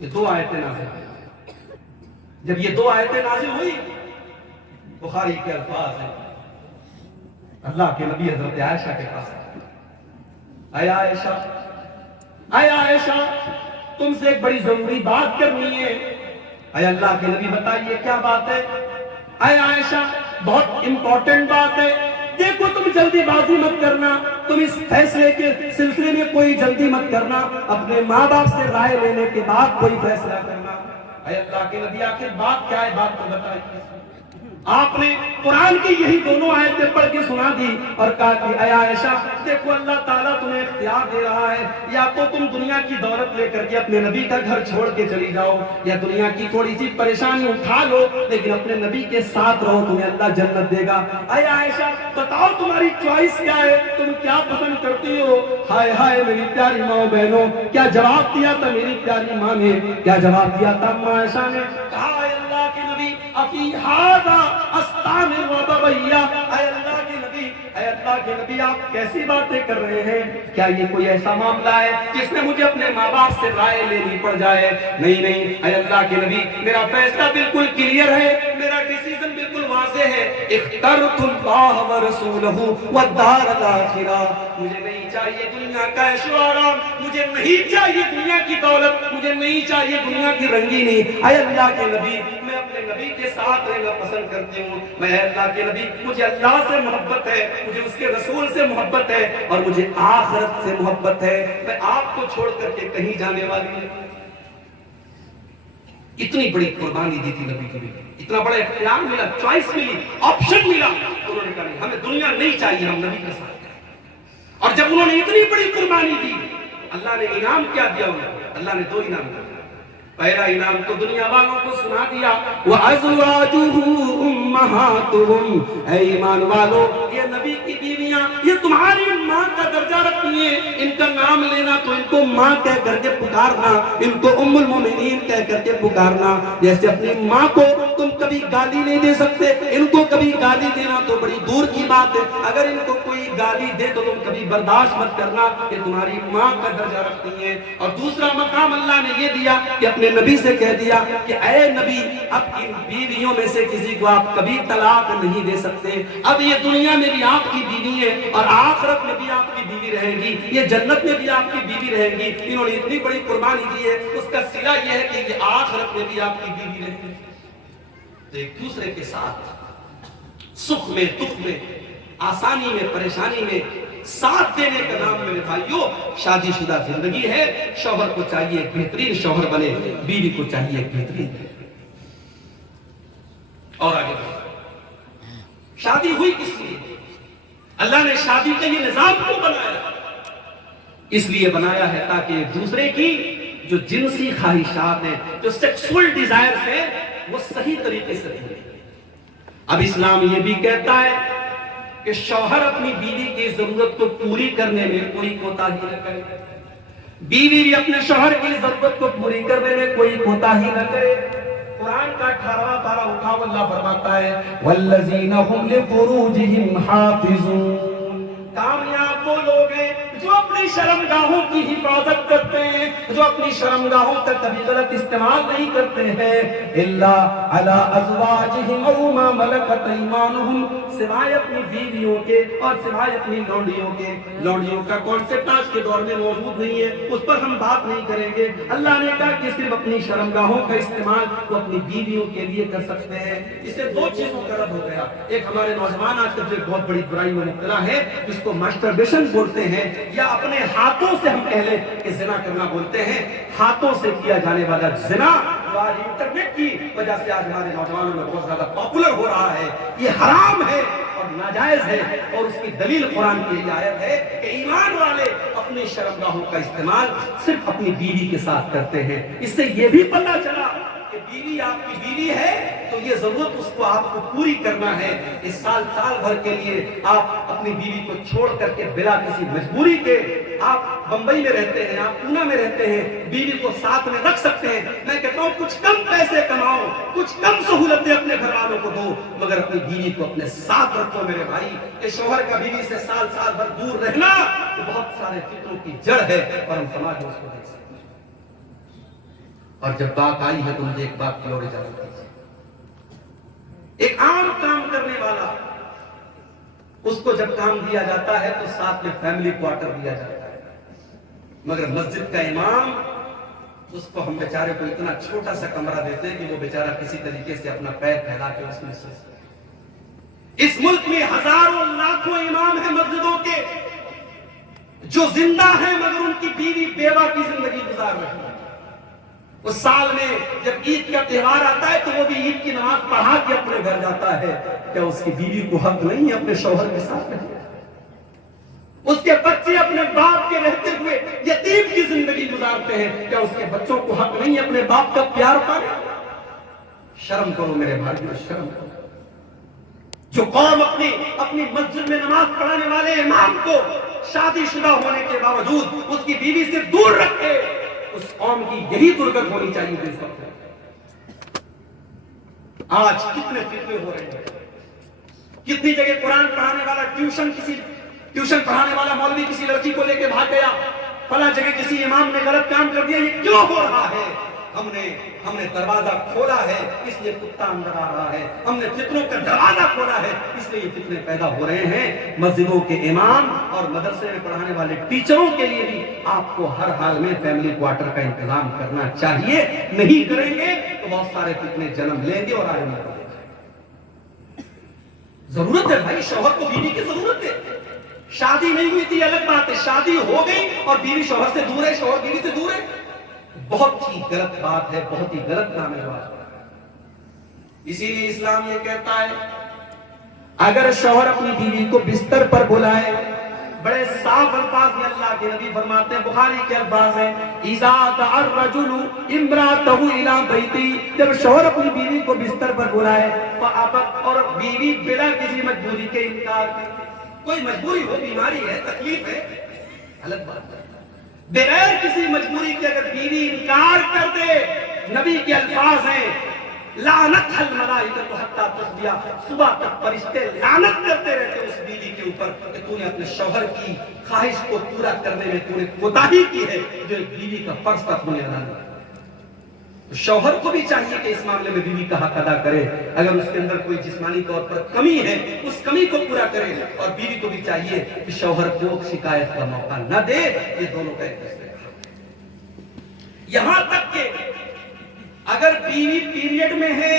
یہ 2 آیتیں نازل ہوئی۔ جب یہ 2 آیتیں نازل ہوئی، بخاری کے الفاظ ہیں، اللہ کے نبی حضرت عائشہ کے پاس آئے، اے عائشہ، تم سے ایک بڑی ضروری بات کرنی ہے۔ اے اللہ کے نبی بتائیے کیا بات ہے؟ اے عائشہ بہت امپورٹنٹ بات ہے، دیکھو تم جلدی بازی مت کرنا، تم اس فیصلے کے سلسلے میں کوئی جلدی مت کرنا، اپنے ماں باپ سے رائے لینے کے بعد کوئی فیصلہ کرنا۔ اے اللہ کے نبی آخر بات کیا ہے؟ بات تو بتائیے۔ آپ نے قرآن کی یہی دونوں آیتیں پڑھ کے سنا دی اور کہا کہ اے عائشہ دیکھو اللہ تعالیٰ تمہیں اختیار دے رہا ہے، یا تو تم دنیا کی دولت لے کر کے اپنے نبی کا گھر چھوڑ کے چلی جاؤ، یا دنیا کی تھوڑی سی پریشانی اٹھا لو لیکن اپنے نبی کے ساتھ رہو، تمہیں اللہ جنت دے گا۔ اے عائشہ بتاؤ تمہاری چوائس کیا ہے، تم کیا پسند کرتی ہو؟ ہائے ہائے میری پیاری ماں بہنوں، کیا جواب دیا تھا میری پیاری ماں نے؟ کیا جواب دیا تھا عائشہ نے؟ کہا اے اللہ کے نبی افی ھذا استعمل وبیا، اے اللہ کے نبی، اے اللہ کے نبی آپ کیسی باتیں کر رہے ہیں؟ کیا یہ کوئی ایسا معاملہ ہے جس میں مجھے اپنے ماں باپ سے رائے لینی پڑ جائے؟ نہیں نہیں اے اللہ کے نبی میرا فیصلہ بالکل کلیئر ہے، میرا ڈیسیژن بالکل واضح ہے، اخترت اللہ ورسولہ والدار الاخرہ، مجھے نہیں چاہیے دنیا کا عیش و آرام، مجھے نہیں چاہیے دنیا کی دولت، مجھے نہیں چاہیے دنیا کی رنگینی، اے اللہ کے نبی میں اپنے نبی کے ساتھ رہنا پسند کرتی ہوں، میں اے اللہ کے نبی مجھے اللہ سے محبت ہے، مجھے اس کے رسول سے محبت ہے اور مجھے آخرت سے محبت ہے، میں آپ کو چھوڑ کر کے کہیں جانے والی نہیں۔ اتنی بڑی قربانی دی تھی نبی کے لیے، اتنا بڑا اختیار ملا، چوائس ملی، آپشن ملا، انہوں نے کہا نہیں ہمیں دنیا نہیں چاہیے، ہم نبی کے ساتھ ہیں۔ اور جب انہوں نے اتنی بڑی قربانی دی اللہ نے انعام کیا دیا انہیں؟ اللہ نے دو انعام دیا۔ پہلا انعام تو دنیا والوں کو سنا دیا وَأَزْوَاجُهُ أُمَّهَاتُهُمْ، اے ایمان والو یہ نبی کی بیویاں یہ تمہاری ماں کا درجہ رکھتی ہیں، ان کا نام لینا تو ان کو ماں کہہ کر کے پکارنا، ان کو ام المومنین کہہ کر کے پکارنا، جیسے اپنی ماں کو تم کبھی گالی نہیں دے سکتے، ان کو کبھی گالی دینا تو بڑی دور کی بات ہے، اگر ان کو کوئی گالی دے تو تم کبھی برداشت مت کرنا، یہ تمہاری ماں کا درجہ رکھتی ہیں۔ اور دوسرا مقام اللہ نے یہ دیا کہ اپنے نبی سے کہہ دیا کہ اے نبی اب ان بیویوں میں سے کسی کو آپ کبھی طلاق نہیں دے سکتے، اب یہ دنیا میں بھی آپ کی بیوی ہے اور آخرت میں بھی آپ کی بیوی رہے گی، یہ جنت میں بھی آپ کی بیوی رہے گی۔ انہوں نے اتنی بڑی قربانی دی ہے، اس کا صلہ یہ ہے کہ یہ آخرت میں بھی آپ کی بیوی رہے گی۔ تو ایک دوسرے کے ساتھ سکھ میں دکھ میں آسانی میں پریشانی میں ساتھ دینے کا نام میرے بھائیوں شادی شدہ زندگی ہے۔ شوہر کو چاہیے ایک بہترین شوہر بنے، بیوی کو چاہیے ایک بہترین۔ اور آگے شادی ہوئی کس لیے؟ اللہ نے شادی کا یہ نظام کیوں بنایا؟ اس لیے بنایا ہے تاکہ ایک دوسرے کی جو جنسی خواہشات ہیں، جو سیکسول ڈیزائرز ہیں، وہ صحیح طریقے سے رہیں۔ اب اسلام یہ بھی کہتا ہے کہ شوہر اپنی بیوی کی ضرورت کو پوری کرنے میں کوئی کوتاہی نہ کرے، بیوی بھی اپنے شوہر کی ضرورت کو پوری کرنے میں کوئی کوتاہی نہ کرے۔ قرآن کا 18واں پارہ اٹھاؤ، اللہ فرماتا ہے والذین هم لفروجهم حافظون، کامیاب وہ لوگ ہیں جو اپنی شرمگاہوں کی حفاظت کرتے ہیں، جو اپنی شرمگاہوں کا کبھی غلط استعمال نہیں کرتے ہیں، الا علی ازواجہم او ما ملکت ایمانہم، سوائے اپنی بیویوں کے اور سوائے اپنی لونڈیوں کے۔ لونڈیوں کا کانسیپٹ آج کے دور میں موجود نہیں ہے، اس پر ہم بات نہیں کریں گے۔ اللہ نے کہا کہ صرف اپنی شرمگاہوں کا استعمال وہ اپنی بیویوں کے لیے کر سکتے ہیں۔ اس سے دو چیزوں کا رد ہو گیا، ایک ہمارے نوجوان آج کل جو بہت بڑی برائی میں مبتلا ہے جس کو ماسٹربیشن بولتے ہیں، یا اپنے ہاتھوں سے ہم پہلے کہ زنا کرنا بولتے ہیں، ہاتھوں سے کیا جانے والا زنا آج انٹرنیٹ کی وجہ سے آج ہمارے نوجوانوں میں بہت زیادہ پاپولر ہو رہا ہے، یہ حرام ہے اور ناجائز ہے، اور اس کی دلیل قرآن کی یہ آیت ہے کہ ایمان والے اپنی شرمگاہوں کا استعمال صرف اپنی بیوی کے ساتھ کرتے ہیں۔ اس سے یہ بھی پتہ چلا کہ بیوی آپ کی بیوی ہے تو یہ ضرورت اس کو آپ کو پوری کرنا ہے۔ اس سال بھر کے لیے آپ اپنی بیوی کو چھوڑ کر کے بلا کسی مجبوری کے، آپ بمبئی میں رہتے ہیں، آپ پونا میں رہتے ہیں، بیوی کو ساتھ میں رکھ سکتے ہیں۔ میں کہتا ہوں کچھ کم پیسے کماؤ، کچھ کم سہولتیں اپنے گھر والوں کو دو، مگر اپنی بیوی کو اپنے ساتھ رکھو میرے بھائی۔ کہ شوہر کا بیوی سے سال بھر دور رہنا تو بہت سارے فکروں کی جڑ ہے، اور ہم سماج میں اس کو دیکھ سکتے ہیں۔ اور جب بات آئی ہے تو مجھے ایک بات کی اور اجازت دیجیے، ایک عام کام کرنے والا اس کو جب کام دیا جاتا ہے تو ساتھ میں فیملی کوارٹر دیا جاتا ہے، مگر مسجد کا امام اس کو ہم بیچارے کو اتنا چھوٹا سا کمرہ دیتے ہیں کہ وہ بیچارہ کسی طریقے سے اپنا پیر پھیلا کے اس میں سو سکے۔ اس ملک میں ہزاروں لاکھوں امام ہیں مسجدوں کے جو زندہ ہیں مگر ان کی بیوی بیوہ کی زندگی گزار رہی ہے۔ اس سال میں جب عید کا تہوار آتا ہے تو وہ بھی عید کی نماز پڑھا کے اپنے گھر جاتا ہے، کیا اس کی بیوی کو حق نہیں ہے اپنے شوہر کے ساتھ رہنے؟ اس کے بچے اپنے باپ کے رہتے ہوئے یتیم کی زندگی گزارتے ہیں، کیا اس کے بچوں کو حق نہیں ہے اپنے باپ کا پیار پانے؟ شرم کرو میرے بھائیو، شرم کرو۔ جو قوم اپنی مسجد میں نماز پڑھانے والے امام کو شادی شدہ ہونے کے باوجود اس کی بیوی سے دور رکھے، اس قوم کی یہی درگت ہونی چاہیے تھی اس وقت۔ آج کتنے فتنے ہو رہے ہیں، کتنی جگہ قرآن پڑھانے والا ٹیوشن پڑھانے والا مولوی کسی لڑکی کو لے کے بھاگ گیا، فلاں جگہ کسی امام نے غلط کام کر دیا۔ یہ کیوں ہو رہا ہے؟ ہم نے دروازہ کھولا ہے اس لیے کتا اندر آ رہا ہے، ہم نے فتنوں کا دروازہ کھولا ہے اس لیے یہ فتنے پیدا ہو رہے ہیں۔ مسجدوں کے امام اور مدرسے میں پڑھانے والے ٹیچروں کے لیے بھی آپ کو ہر حال میں فیملی کوارٹر کا انتظام کرنا چاہیے، نہیں کریں گے تو بہت سارے فتنے جنم لیں گے اور آگے نہ بڑھیں گے۔ ضرورت ہے بھائی، شوہر کو بیوی کی ضرورت ہے۔ شادی نہیں ہوئی تھی الگ بات ہے، شادی ہو گئی اور بیوی شوہر سے دور ہے، شوہر بیوی سے دور ہے، بہت ہی غلط بات ہے، بہت ہی غلط نام ہے بات۔ اسی لیے اسلام یہ کہتا ہے اگر شوہر اپنی بیوی کو بستر پر بلائے، بڑے صاف الفاظ میں اللہ کے نبی فرماتے ہیں، بخاری کے الفاظ ہیں، اذا دعا الرجل امرأته الى بیتی، جب شوہر اپنی بیوی کو بستر پر بلائے، فابت، اور بیوی بلا کسی مجبوری کے انکار کرے، کوئی مجبوری ہو، بیماری ہے، تکلیف ہے، الگ بات ہے، بغیر کسی مجبوری کے اگر بیوی انکار کر دے، نبی کے الفاظ ہیں لعنت الملائکۃ حتی تصبح، صبح تک فرشتے لعنت کرتے رہتے اس بیوی کے اوپر کہ تو نے اپنے شوہر کی خواہش کو پورا کرنے میں تو نے کوتاہی کی ہے، جو ایک بیوی کا فرض تھا تو نے ادا نہیں کیا۔ شوہر کو بھی چاہیے کہ اس معاملے میں بیوی کا حق ادا کرے، اگر اس کے اندر کوئی جسمانی طور پر کمی ہے اس کمی کو پورا کرے، اور بیوی کو بھی چاہیے کہ شوہر کو شکایت کا موقع نہ دے، یہ دونوں کا ایک دوسرے کا حق ہے۔ یہاں تک کہ اگر بیوی پیریڈ میں ہے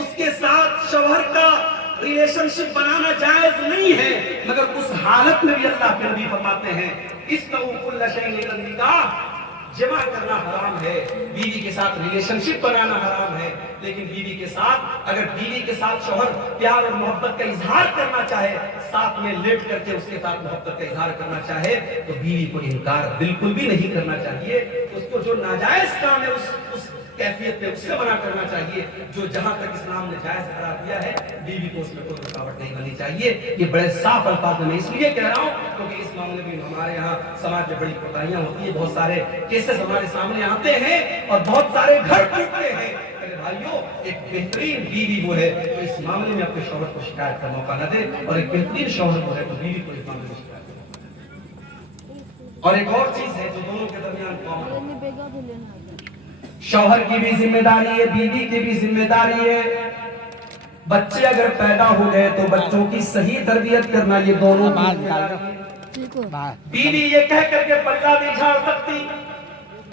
اس کے ساتھ شوہر کا ریلیشن شپ بنانا جائز نہیں ہے، مگر اس حالت میں بھی اللہ کے نبی فرماتے ہیں استووا کل شیء الا النکاح، جمع کرنا حرام ہے، بیوی کے ساتھ ریلیشن شپ بنانا حرام ہے، لیکن بیوی کے ساتھ اگر بیوی کے ساتھ شوہر پیار اور محبت کا اظہار کرنا چاہے، ساتھ میں لیٹ کر کے اس کے ساتھ محبت کا اظہار کرنا چاہے، تو بیوی کو انکار بالکل بھی نہیں کرنا چاہیے، اس کو جو ناجائز کام ہے اس کیفیت میں اس سے منع کرنا چاہیے، جو جہاں تک اسلام نے جائز قرار دیا ہے بیوی کو اس میں کوئی رکاوٹ نہیں بننی چاہیے۔ یہ بڑے صاف الفاظ میں اس لیے کہہ رہا ہوں کیونکہ اس معاملے میں ہمارے یہاں سماج میں بڑی کوتاہیاں ہوتی ہیں، بہت سارے کیسز ہمارے سامنے آتے ہیں اور بہت سارے گھر ٹوٹتے ہیں۔ میرے بھائیوں، ایک بہترین بیوی وہ ہے تو اس معاملے میں اپنے شوہر کو شکایت کا موقع نہ دے، اور ایک بہترین شوہر وہ ہے تو بیوی کو اس معاملے میں شکایت کا موقع دے۔ اور ایک اور چیز ہے جو دونوں کے درمیان کامن ہے، شوہر کی بھی ذمہ داری ہے، بیوی کی بھی ذمہ داری ہے، بچے اگر پیدا ہو گئے تو بچوں کی صحیح تربیت کرنا یہ دونوں کی ذمہ داری ہے۔ بیوی یہ کہہ کر کے پردہ نہیں جھاڑ سکتی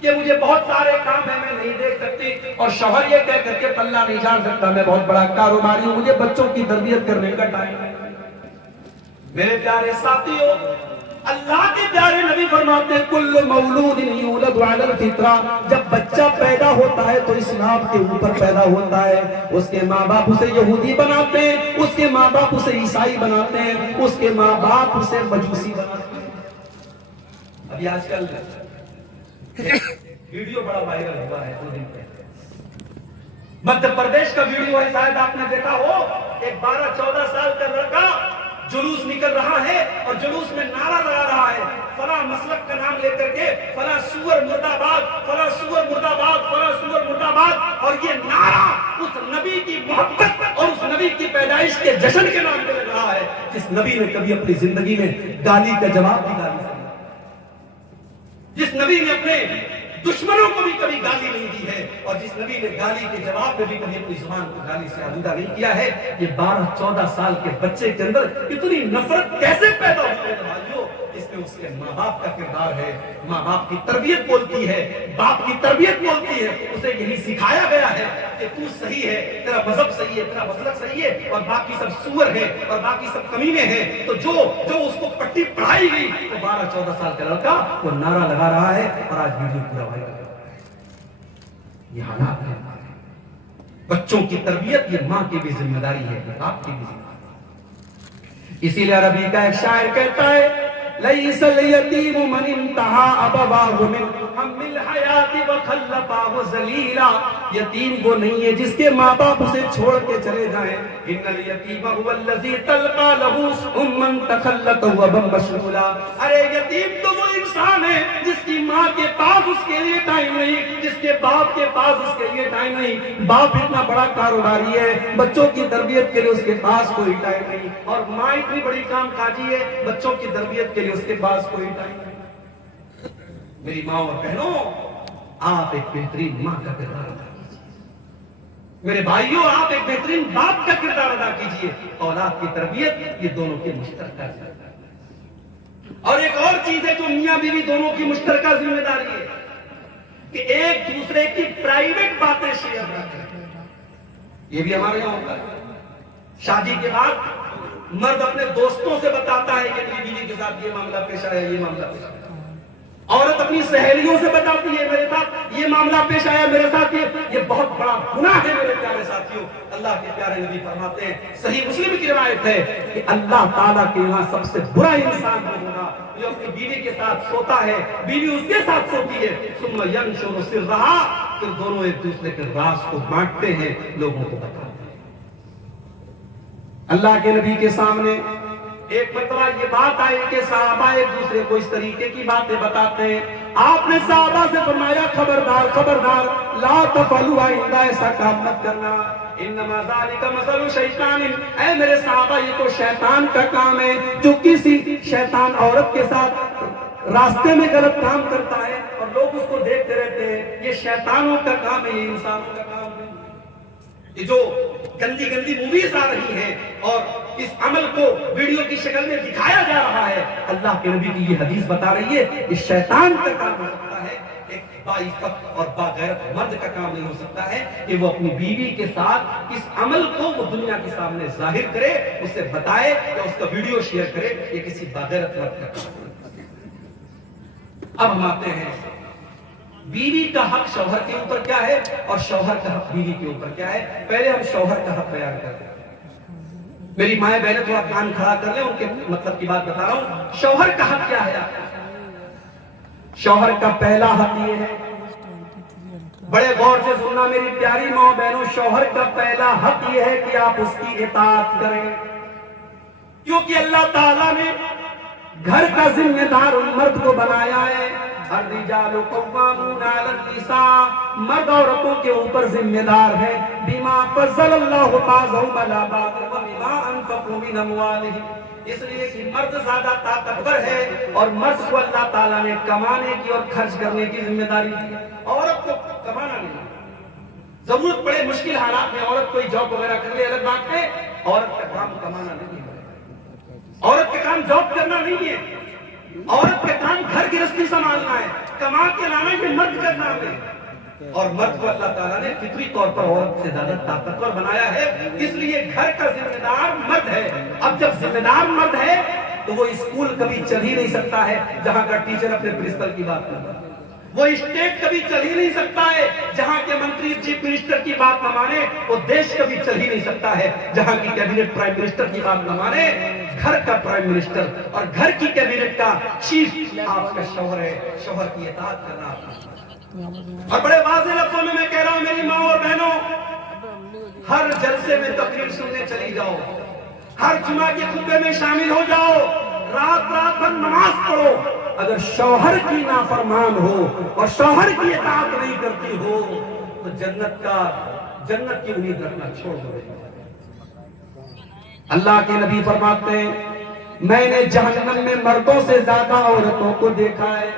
کہ مجھے بہت سارے کام ہیں میں نہیں دیکھ سکتی، اور شوہر یہ کہہ کر کے پلہ نہیں جھاڑ سکتا میں بہت بڑا کاروباری ہوں، مجھے بچوں کی تربیت کرنے کا ٹائم ہے۔ میرے پیارے ساتھیوں، اللہ کے پیارے نبی فرماتے ہیں کل مولود یولد علی الفطرہ، جب بچہ پیدا ہوتا ہے تو اسلام کے اوپر پیدا ہوتا ہے، اس کے ماں باپ اسے یہودی بناتے ہیں، اس کے ماں باپ اسے عیسائی بناتے ہیں، اس کے ماں باپ اسے مجوسی بناتے ہیں۔ ابھی آج کل ویڈیو بڑا وائرل ہوا ہے 2 دن پہلے، مدھیہ پردیش کا ویڈیو ہے، شاید آپ نے دیکھا ہو، ایک 12-14 سال کا لڑکا جلوس نکل رہا ہے اور جلوس میں نعرہ لگا رہا ہے، فلاں مسلک کا نام لے کر کے فلاں سور مرد آباد، فلاں سور مرد آباد، فلاں سور مرد آباد، اور یہ نعرہ اس نبی کی محبت اور اس نبی کی پیدائش کے جشن کے نام پہ لگ رہا ہے، جس نبی نے کبھی اپنی زندگی میں گالی کا جواب بھی گالی سے، جس نبی نے اپنے دشمنوں کو بھی کبھی گالی نہیں دی ہے، اور جس نبی نے گالی کے جواب میں بھی کبھی اپنی زبان کو گالی سے آلودہ نہیں کیا ہے، یہ 12-14 سال کے بچے کے اندر اتنی نفرت کیسے پیدا ہوئی ہے بھائیو؟ اس میں اس کے ماں باپ کا کردار ہے، ماں باپ کی تربیت بولتی ہے، باپ کی تربیت بولتی ہے، اسے یہی سکھایا گیا ہے کہ تو صحیح ہے، تیرا مذہب صحیح ہے، تیرا مسلک صحیح ہے، اور باقی سب سور ہے اور باقی سب کمینے ہیں۔ تو جو اس کو پٹی پڑھائی گئی، تو 12-14 سال کا لڑکا وہ نعرہ لگا رہا ہے اور آج ویڈیو پورا وائرل کر رہا ہے۔ یہ حالات ہے بچوں کی تربیت، یہ ماں کی بھی ذمہ داری ہے، باپ کی بھی ذمہ داری ہے۔ اسی لیے عربی کا ایک شاعر کہتا ہے لَيْسَ الْيَتِيمُ مَنِ انْتَهَا أَبَوَاهُ مِنْ هَمِّ الْحَيَاةِ وَخَلَّفَاهُ ذَلِيلًا، یتیم وہ نہیں ہے جس کے ماں باپ اسے چھوڑ کے چلے جائیں۔ إِنَّ الْيَتِيمَ هُوَ الَّذِي تَلْقَى لَهُ أُمًّا تَخَلَّتْ وَأَبًا مَشْغُولًا، ارے یتیم تو وہ انسان ہے جس کی ماں کے پاس اس کے لیے ٹائم نہیں، جس کے باپ کے پاس اس کے لیے ٹائم نہیں۔ باپ اتنا بڑا کاروباری ہے، بچوں کی تربیت کے لیے اس کے پاس کوئی ٹائم نہیں، اور ماں اتنی بڑی کام کاجی ہے، بچوں کی تربیت کے لیے اس کے پاس کوئی ٹائم نہیں۔ میری ماں اور بہنوں، آپ ایک بہترین ماں کا کردار ادا کیجیے، میرے بھائیوں آپ ایک بہترین باپ کا کردار ادا کیجیے۔ اولاد کی تربیت یہ دونوں کی مشترکہ ذمہ داری ہے۔ اور ایک اور چیز ہے جو میاں بیوی دونوں کی مشترکہ ذمہ داری ہے کہ ایک دوسرے کی پرائیویٹ باتیں شیئر نہ کریں۔ یہ بھی ہمارے یہاں ہوتا ہے، شادی کے بعد مرد اپنے دوستوں سے بتاتا ہے کہ میری بیوی کے ساتھ یہ معاملہ پیش آیا، یہ معاملہ پیش آیا۔ عورت اپنی سہیلیوں سے بتاتی ہے میرے ساتھ یہ معاملہ پیش آیا، میرے ساتھ یہ بہت بڑا گناہ ہے میرے پیارے ساتھیوں۔ اللہ کے پیارے نبی فرماتے ہیں، صحیح مسلم کی روایت ہے کہ اللہ تعالیٰ کے یہاں سب سے برا انسان وہ ہوگا جو اپنی بیوی کے ساتھ سوتا ہے، بیوی اس کے ساتھ سوتی ہے، ثم ینشر سرہا، پھر دونوں ایک دوسرے کے راز کو بانٹتے ہیں، لوگوں کو بتاتے ہیں۔ اللہ کے نبی کے سامنے ایک مرتبہ یہ بات آئی کہ صحابہ ایک دوسرے کو اس طریقے کی باتیں بتاتے ہیں۔ آپ نے صحابہ سے فرمایا خبردار خبردار، لا تفعلوا، آئندہ ایسا کام مت کرنا، انما ذالک مثل شیطان، اے میرے صحابہ یہ تو شیطان کا کام ہے، جو کسی شیطان عورت کے ساتھ راستے میں غلط کام کرتا ہے اور لوگ اس کو دیکھتے رہتے ہیں، یہ شیطانوں کا کام ہے، یہ انسانوں کا کام ہے۔ یہ جو گندی گندی موویز آ رہی ہیں اور اس عمل کو ویڈیو کی شکل میں دکھایا جا رہا ہے، اللہ کے نبی کی یہ حدیث بتا رہی ہے کہ شیطان کا کام ہو سکتا ہے، ایک باعزت اور باغیرت مرد کا کام نہیں ہو سکتا ہے کہ وہ اپنی بیوی کے ساتھ اس عمل کو وہ دنیا کے سامنے ظاہر کرے، اسے بتائے یا اس کا ویڈیو شیئر کرے، یہ کسی باغیرت مرد کا کام نہیں۔ اب ہم آتے ہیں بیوی کا حق شوہر کے اوپر کیا ہے اور شوہر کا حق بیوی کے اوپر کیا ہے۔ پہلے ہم شوہر کا حق بیان کرتے ہیں۔ میری مائیں بہنیں تھوڑا کان کھڑا کر لیں، ان کے مطلب کی بات بتا رہا ہوں۔ شوہر کا حق کیا ہے؟ شوہر کا پہلا حق یہ ہے، بڑے غور سے سننا میری پیاری ماں بہنوں، شوہر کا پہلا حق یہ ہے کہ آپ اس کی اطاعت کریں، کیونکہ اللہ تعالیٰ نے گھر کا ذمہ دار مرد کو بنایا ہے۔ الرجال قوامون علی النساء، مرد عورتوں کے اوپر ذمہ دار ہے، بما فضل اللہ بعضهم علی بعض وبما انفقوا من اموالهم، اس لیے کہ مرد زیادہ طاقتور ہے اور مرد کو اللہ تعالیٰ نے کمانے کی اور خرچ کرنے کی ذمہ داری دی ہے، عورت کو کمانا نہیں، ضرورت پڑے مشکل حالات میں عورت کوئی جاب وغیرہ کر لے الگ بات ہے، عورت کا کام کمانا نہیں ہے، عورت کا کام جاب کرنا نہیں ہے، عورت کا کام گھر گرہستی سنبھالنا ہے، کما کے لانا یہ مرد کا کام ہے، اور مرد کو اللہ تعالیٰ نے فطری طور پر عورت سے زیادہ طاقتور بنایا ہے، اس لیے گھر کا ذمہ دار مرد ہے۔ اب جب ذمہ دار مرد ہے تو وہ اسکول کبھی چل ہی نہیں سکتا ہے جہاں کا ٹیچر اپنے پرنسپل کی بات کرتا ہے، وہ اسٹیٹ کبھی چل ہی نہیں سکتا ہے جہاں کے منتری چیف منسٹر کی بات نہ مانے، وہ دیش کبھی چل ہی نہیں سکتا ہے جہاں کی کیبنٹ پرائم منسٹر کی بات نہ مانے۔ گھر کا پرائم منسٹر اور گھر کی کیبنٹ کا چیف آپ کا شوہر ہے، شوہر کی اطاعت کرنا آپ کا۔ اور بڑے واضح لفظوں میں کہہ رہا ہوں میری ماں اور بہنوں، ہر جلسے میں تقریر سننے چلی جاؤ، ہر جمعہ کے خطبے میں شامل ہو جاؤ، رات رات بھر نماز پڑھو، اگر شوہر کی نافرمان ہو اور شوہر کی اطاعت نہیں کرتی ہو تو جنت کی امید رکھنا چھوڑ دو۔ اللہ کے نبی فرماتے ہیں میں نے جہنم میں مردوں سے زیادہ عورتوں کو دیکھا ہے،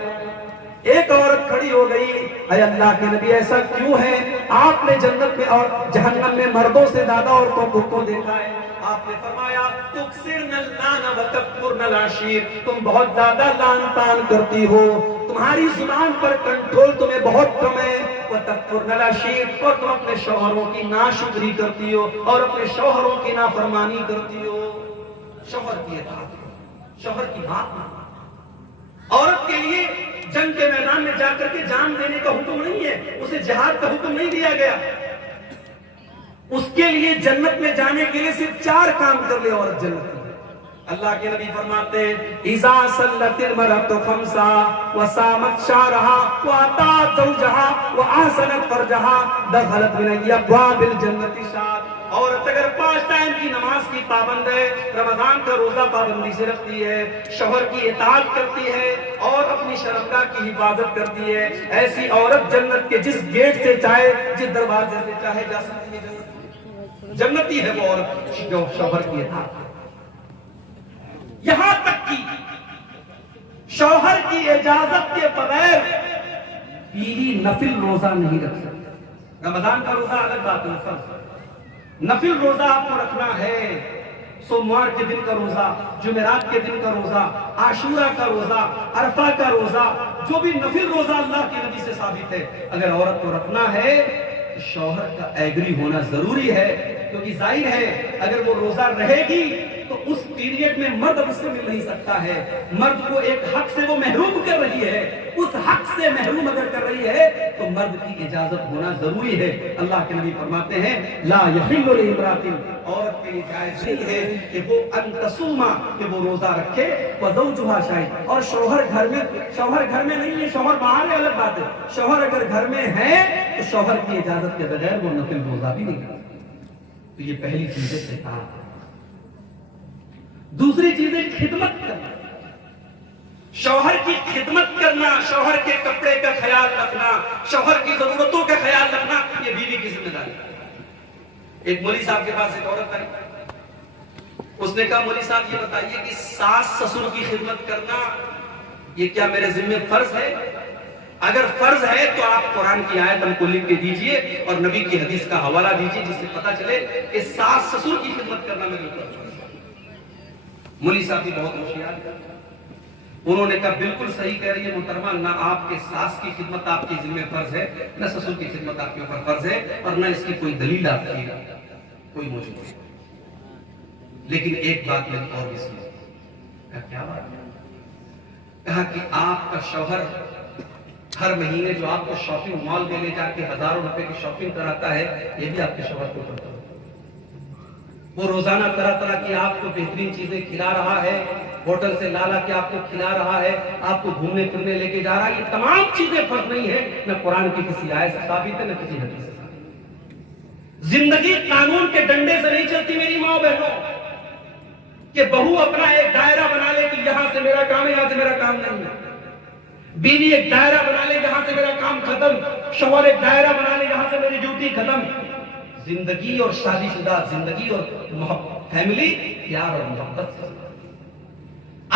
ایک عورت کھڑی ہو گئی، اے اللہ کے نبی ایسا کیوں ہے؟ آپ نے جنت میں اور جہنم میں مردوں سے زیادہ عورتوں کو دیکھا ہے۔ آپ نے فرمایا تکثرن اللعن وتکفرن العشیر، تم بہت زیادہ لعن طعن کرتی ہو، تمہاری زبان پر کنٹرول تمہیں بہت کم ہے، وتکفرن العشیر، اور تم اپنے شوہروں کی ناشکری کرتی ہو اور اپنے شوہروں کی نافرمانی کرتی ہو۔ شوہر کی اطاعت، شوہر کی بات مانو۔ عورت کے لیے جنگ کے میدان میں جا کر کے جان دینے کا حکم نہیں ہے، اسے جہاد کا حکم نہیں دیا گیا۔ اس کے لیے جنت میں جانے کے لیے صرف 4 کام کر لے عورت جنت میں۔ اللہ کے نبی فرماتے ہیں اذا صلت المرأة خمسا وصامت شهرها وأطاعت زوجها وأحسنت فرجها دخلت من أبواب الجنة شاد۔ عورت اگر 5 ٹائم کی نماز کی پابند ہے، رمضان کا روزہ پابندی سے رکھتی ہے، شوہر کی اطاعت کرتی ہے اور اپنی شرمگاہ کی حفاظت کرتی ہے، ایسی عورت جنت کے جس گیٹ سے چاہے، جس دروازے سے چاہے جا سکتی ہے۔ جنتی ہے وہ عورت جو شوہر کی اطاعت کرتی ہے۔ یہاں تک کہ شوہر کی اجازت کے بغیر بیوی نفل روزہ نہیں رکھ سکتی۔ رمضان کا روزہ الگ بات ہے، نفل روزہ آپ کو رکھنا ہے، سوموار کے دن کا روزہ، جمعرات کے دن کا روزہ، عاشورہ کا روزہ، عرفہ کا روزہ، جو بھی نفل روزہ اللہ کے نبی سے ثابت ہے، اگر عورت کو رکھنا ہے تو شوہر کا ایگری ہونا ضروری ہے، کیونکہ ظاہر ہے اگر وہ روزہ رہے گی تو اس پیریڈ میں مرد اس سے مل نہیں سکتا ہے، مرد کو ایک حق سے وہ محروم کر رہی ہے، اس حق سے محروم اگر کر رہی ہے تو مرد کی اجازت ہونا ضروری ہے۔ اللہ کے نبی فرماتے ہیں لا یحل لامرأۃ، عورت کے لیے جائز نہیں ہے کہ وہ ان تصوم، کہ وہ روزہ رکھے، وزوجها شاہد، اور شوہر گھر میں نہیں ہے، شوہر باہر ہے، الگ بات ہے، شوہر اگر گھر میں ہے تو شوہر کی اجازت کے بغیر وہ نفل روزہ بھی نہیں کر سکتا۔ تو یہ پہلی چیز ہے اطاعت۔ دوسری چیز ہے خدمت کرنا، شوہر کی خدمت کرنا، شوہر کے کپڑے کا خیال رکھنا، شوہر کی ضرورتوں کا خیال رکھنا، یہ بیوی کی ذمہ داری ہے۔ ایک مولوی صاحب کے پاس ایک عورت آئی، اس نے کہا مولوی صاحب یہ بتائیے کہ ساس سسر کی خدمت کرنا یہ کیا میرے ذمہ فرض ہے؟ اگر فرض ہے تو آپ قرآن کی آیت ہم کو لکھ کے دیجئے اور نبی کی حدیث کا حوالہ دیجئے جس سے پتہ چلے کہ ساس سسر کی خدمت کرنا میرے اوپر فرض ہے۔ مولوی صاحب بھی بہت ہوشیار، انہوں نے کہا بالکل صحیح کہہ رہی ہے محترمہ، نہ آپ کے ساس کی خدمت آپ کی ذمہ فرض ہے، نہ سسر کی خدمت آپ کے اوپر فرض ہے، اور نہ اس کی کوئی دلیل آپ کی کوئی موجود ہے۔ لیکن ایک بات میں اور بھی سنی، کہا کیا بات ہے؟ کہا کہ آپ کا شوہر ہر مہینے جو آپ کو شاپنگ مال میں لے جا کے ہزاروں روپے کی شاپنگ کراتا ہے، یہ بھی آپ کے شوہر کو کرتا ہے۔ وہ روزانہ طرح طرح کی آپ کو بہترین چیزیں کھلا رہا ہے، ہوٹل سے لا کے آپ کو کھلا رہا ہے، آپ کو گھومنے پھرنے لے کے جا رہا ہے، یہ تمام چیزیں فرض نہیں ہے، نہ قرآن کی کسی آیت سے ثابت ہے، نہ کسی حدیث سے ثابت۔ زندگی قانون کے ڈنڈے سے نہیں چلتی میری ماں بہنوں، کہ بہو اپنا ایک دائرہ بنا لے کہ یہاں سے میرا کام ہے، یہاں سے میرا کام نہیں ہے، بیوی ایک دائرہ بنا لے یہاں سے میرا کام ختم، شوہر ایک دائرہ بنا لے یہاں سے میری ڈیوٹی ختم۔ زندگی اور شادی شدہ زندگی اور فیملی پیار اور محبت سے،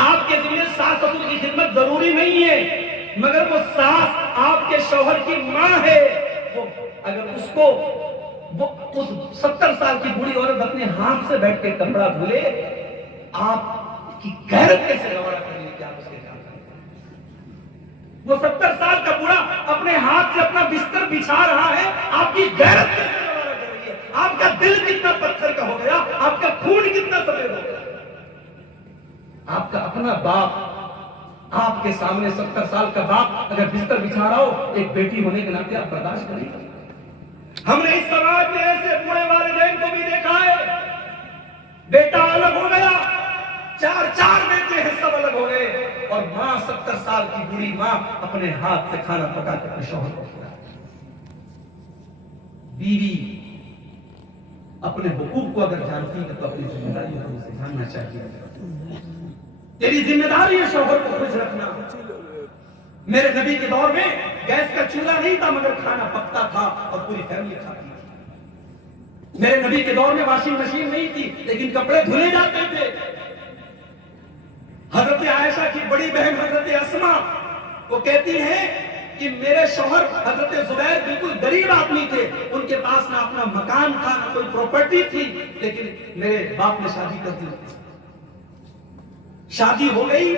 آپ کے ذمہ ساس سسر کی خدمت ضروری نہیں ہے، مگر وہ ساس آپ کے شوہر کی ماں ہے، وہ اگر اس کو وہ اس 70 سال کی بوڑھی عورت اپنے ہاتھ سے بیٹھ کے کمرہ دھلے، آپ کی غیرت کیسے گوارا کریں گے کہ آپ اس کے کام کریں؟ وہ 70 سال کا بوڑھا اپنے ہاتھ سے اپنا بستر بچھا رہا ہے، آپ کی غیرت کیسے گوارا کر رہی ہے؟ آپ کا دل کتنا پتھر کا ہو گیا، آپ کا خون کتنا سفید ہو گیا؟ آپ کا اپنا باپ آپ کے سامنے 70 سال کا باپ اگر بستر بچھا رہا ہو، ایک بیٹی ہونے کے ناطے آپ برداشت کریں؟ ہم نے اس سماج میں ایسے بوڑھے والدین کو بھی دیکھا ہے، بیٹا الگ ہو گیا، چار بیٹے ہیں سب الگ ہو گئے، اور ماں 70 سال کی بوڑھی ماں اپنے ہاتھ سے کھانا پکا کے اپنے شوہر کو کھلاتی۔ بیوی اپنے حقوق کو اگر جانتی ہے تو اپنی ذمہ داریوں کو اسے جاننا چاہیے۔ تیری ذمہ داری ہے شوہر کو خوش رکھنا۔ میرے نبی کے دور میں گیس کا چولہا نہیں تھا مگر کھانا پکتا تھا اور پوری فیملی کھاتی تھی۔ میرے نبی کے دور میں واشنگ مشین نہیں تھی لیکن کپڑے دھلے جاتے تھے۔ حضرت عائشہ کی بڑی بہن حضرت اسما وہ کہتی ہیں کہ میرے شوہر حضرت زبیر بالکل غریب آدمی تھے، ان کے پاس نہ اپنا مکان تھا نہ کوئی پراپرٹی تھی، لیکن میرے باپ نے شادی کر دی، شادی ہو گئی۔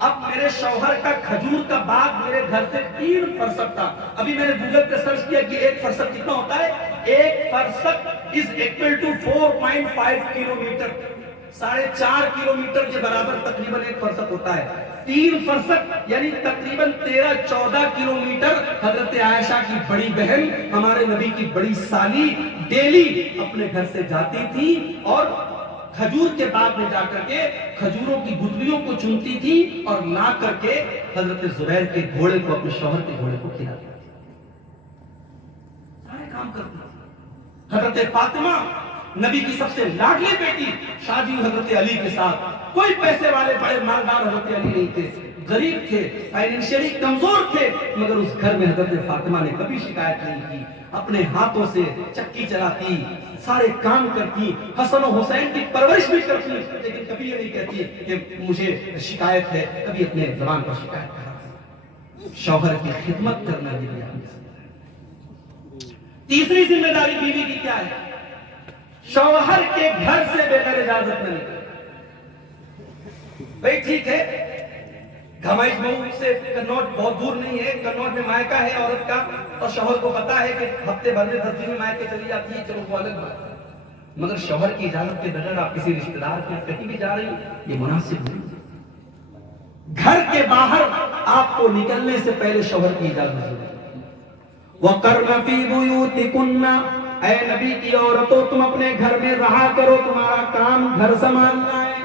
اب میرے شوہر کا کھجور کا باغ میرے گھر سے 3 فرسخ تھا۔ ابھی میں نے گوگل پہ سرچ کیا کہ 1 فرسخ کتنا ہوتا ہے؟ 1 فرسخ is equal to 4.5 kilometre, 4.5 kilometre کے برابر تقریباً 1 فرسخ ہوتا ہے۔ 3 فرسخ یعنی تقریباً 13-14 کلومیٹر حضرت عائشہ کی بڑی بہن ہمارے نبی کی بڑی سالی ڈیلی اپنے گھر سے جاتی تھی اور کھجور کے باغ میں جا کر کے کھجوروں کی گٹلیوں کو چنتی تھی اور لا کر کے حضرت زبیر کے گھوڑے کو، اپنے شوہر کے گھوڑے کو کھلاتی تھی، سارے کام کرتی تھی۔ حضرت فاطمہ نبی کی سب سے لاڈلی بیٹی، شادی حضرت علی کے ساتھ، کوئی پیسے والے بڑے مالدار حضرت علی نہیں تھے، غریب تھے، فائنینشلی کمزور تھے، مگر اس گھر میں حضرت فاطمہ نے کبھی شکایت نہیں کی، اپنے ہاتھوں سے چکی چلاتی، سارے کام کرتی، حسن و حسین کی پرورش بھی کرتی، لیکن کبھی یہ نہیں کہتی کہ مجھے شکایت ہے، کبھی اپنے زبان پر شکایت کرتی۔ شوہر کی خدمت کرنا یہ بھی ہے۔ تیسری ذمہ داری بیوی کی کیا ہے؟ شوہر کے گھر سے بغیر اجازت نہ نکلے۔ بھئی ٹھیک ہے، گھمائش بہو سے کنوٹ بہت دور نہیں ہے، کنوٹ میں مائکہ ہے عورت کا، اور شوہر کو پتا ہے کہ ہفتے بھر میں 10 دن میں مائکے چلی جاتی ہے، چلو وہ الگ بات ہے، مگر شوہر کی اجازت کے بغیر آپ کسی رشتہ دار کے کہیں بھی جا رہی ہیں، یہ مناسب نہیں۔ گھر کے باہر آپ کو نکلنے سے پہلے شوہر کی اجازت ضروری ہے۔ وَقَرْنَ فِي بُيُوتِكُنَّ، اے نبی کی عورتوں تم اپنے گھر میں رہا کرو، تمہارا کام گھر سنبھالنا ہے،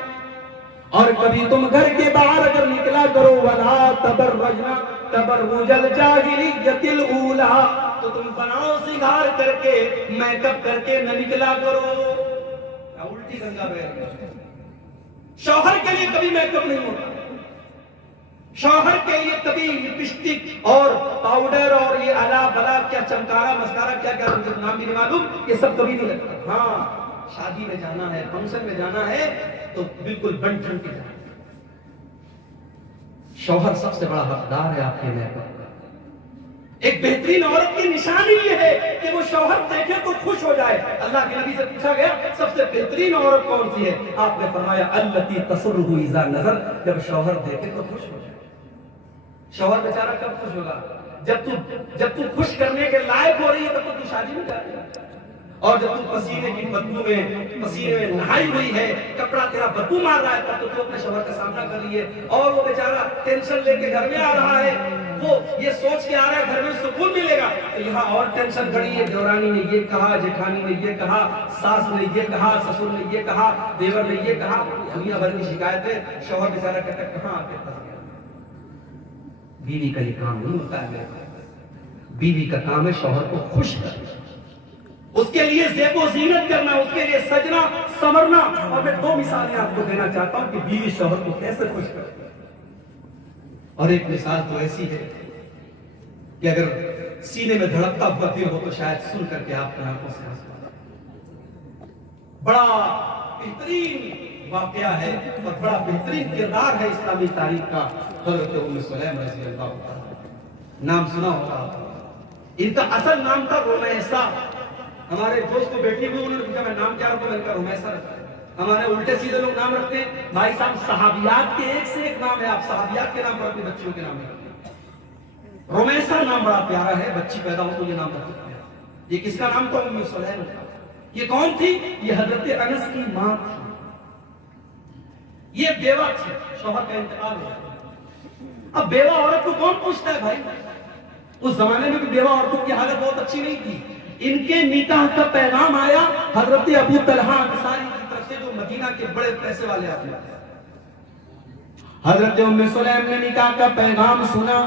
اور کبھی تم گھر کے باہر اگر نکلا کرو وَلَا تَبَرَّجْنَ تَبَرُّجَ الْجَاهِلِيَّةِ الْأُولَىٰ، تو تم بناؤ سنگھار کر کے، میک اپ کر کے نہ نکلا کرو۔ الٹی گنگا بہہ رہی ہے۔ شوہر کے لیے کبھی میک اپ نہیں ہوتا، شوہر کے لیے کبھی لپسٹک اور پاؤڈر اور یہ الا بلا کیا چمکارا مسکارا کیا کیا نام بھی نہیں معلوم، یہ سب کبھی نہیں لگتا۔ ہاں شادی میں جانا ہے، فنکشن میں جانا ہے تو بالکل بن ٹھن کے جانا۔ شوہر سب سے بڑا حقدار ہے آپ کے میک اپ کا۔ ایک بہترین عورت کی نشانی یہ ہے کہ وہ شوہر دیکھے تو خوش ہو جائے۔ اللہ کے نبی سے پوچھا گیا سب سے بہترین عورت کون سی ہے؟ آپ نے فرمایا التی تسرہ اذا نظر، جب شوہر دیکھے تو خوش ہو جائے۔ شوہر بیچارہ کب خوش ہوگا؟ جب تو خوش کرنے کے لائق ہو رہی ہے تب تو شادی میں جا رہی ہے، اور جب تو پسینے کی بدبو میں پسینے میں نہائی ہوئی ہے، کپڑا تیرا بدبو مار رہا ہے، تب تو اپنے شوہر کا سامنا کر رہی ہے، اور وہ بیچارہ ٹینشن لے کے گھر میں آ رہا ہے، وہ یہ سوچ کے آ رہا ہے گھر میں سکون ملے گا، یہاں اور ٹینشن کھڑی ہے، دیورانی نے یہ کہا، جیٹھانی نے یہ کہا، ساس نے یہ کہا، سسر نے یہ کہا، دیور نے یہ کہا، دنیا بھر کی شکایت ہے۔ شوہر بیچارہ کہتا ہے کہاں آ کے پھنس گیا۔ بیوی کا یہ کام نہیں ہوتا ہے، بیوی کا کام ہے شوہر کو خوش کرنا، اس کے لیے زیب و زینت کرنا، اس کے لیے سجنا سنورنا۔ اور میں 2 مثالیں آپ کو دینا چاہتا ہوں کہ بیوی شوہر کو کیسے خوش کرتی ہے۔ اور ایک مثال تو ایسی ہے کہ اگر سینے میں دھڑکتا ہوا دل ہو تو شاید سن کر کے آپ کی آنکھوں سے آنسو آ جائے۔ بڑا بہترین واقعہ ہے اور بڑا بہترین کردار ہے اسلامی تاریخ کا، حضرت ام سلیم رضی اللہ عنہ، نام سنا ہوگا۔ ان کا اصل نام تھا رمیسہ۔ ہمارے دوست کو بیٹی ہوئی، انہوں نے پوچھا میں نام کیا رکھوں؟ میں نے کہا رمیسہ رکھا۔ ہمارے الٹے سیدھے لوگ نام رکھتے ہیں، بھائی صاحب صحابیات کے ایک سے ایک نام ہے، آپ صحابیات کے نام پر اپنی بچیوں کے نام رکھتے ہیں۔ رمیسہ نام بڑا پیارا ہے، بچی پیدا ہو تو یہ نام رکھ سکتے ہیں۔ یہ کس کا نام تھا؟ ام سلیم کا۔ یہ کون تھی؟ یہ حضرت انس کی ماں تھی۔ یہ بیوہ تھی، شوہر کا انتقال ہوا۔ اب بیوہ عورت کو کون پوچھتا ہے بھائی؟ اس زمانے میں بھی بیوہ عورتوں کی حالت بہت اچھی نہیں تھی۔ ان کے نکاح کا پیغام آیا حضرت ابو طلحہ انصاری کی طرف سے، جو مدینہ کے بڑے پیسے والے آدمی تھے۔ حضرت ام سلیم نے نکاح کا پیغام سنا،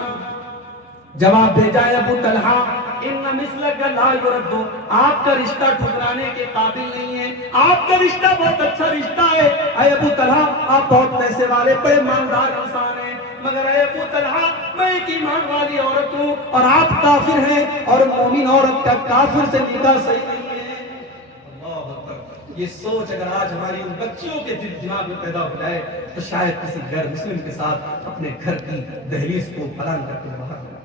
جواب بھیجا ابو طلحہ ان مثلک لا یرد، آپ کا رشتہ ٹھکرانے کے قابل نہیں ہے، آپ کا رشتہ بہت اچھا رشتہ ہے، اے ابو طلحہ آپ بہت پیسے والے بڑے مالدار انسان ہیں، مگر اے ابو طلحہ میں ایک ایمان والی عورت ہوں اور آپ کافر ہیں، اور مومن عورت کا کافر سے نکاح صحیح نہیں ہے۔ اللہ اکبر، یہ سوچ اگر آج ہماری ان بچیوں کے دماغ میں پیدا ہو جائے تو شاید کسی غیر مسلم کے ساتھ اپنے گھر کی دہلیز کو پلان کر کے باہر جائے۔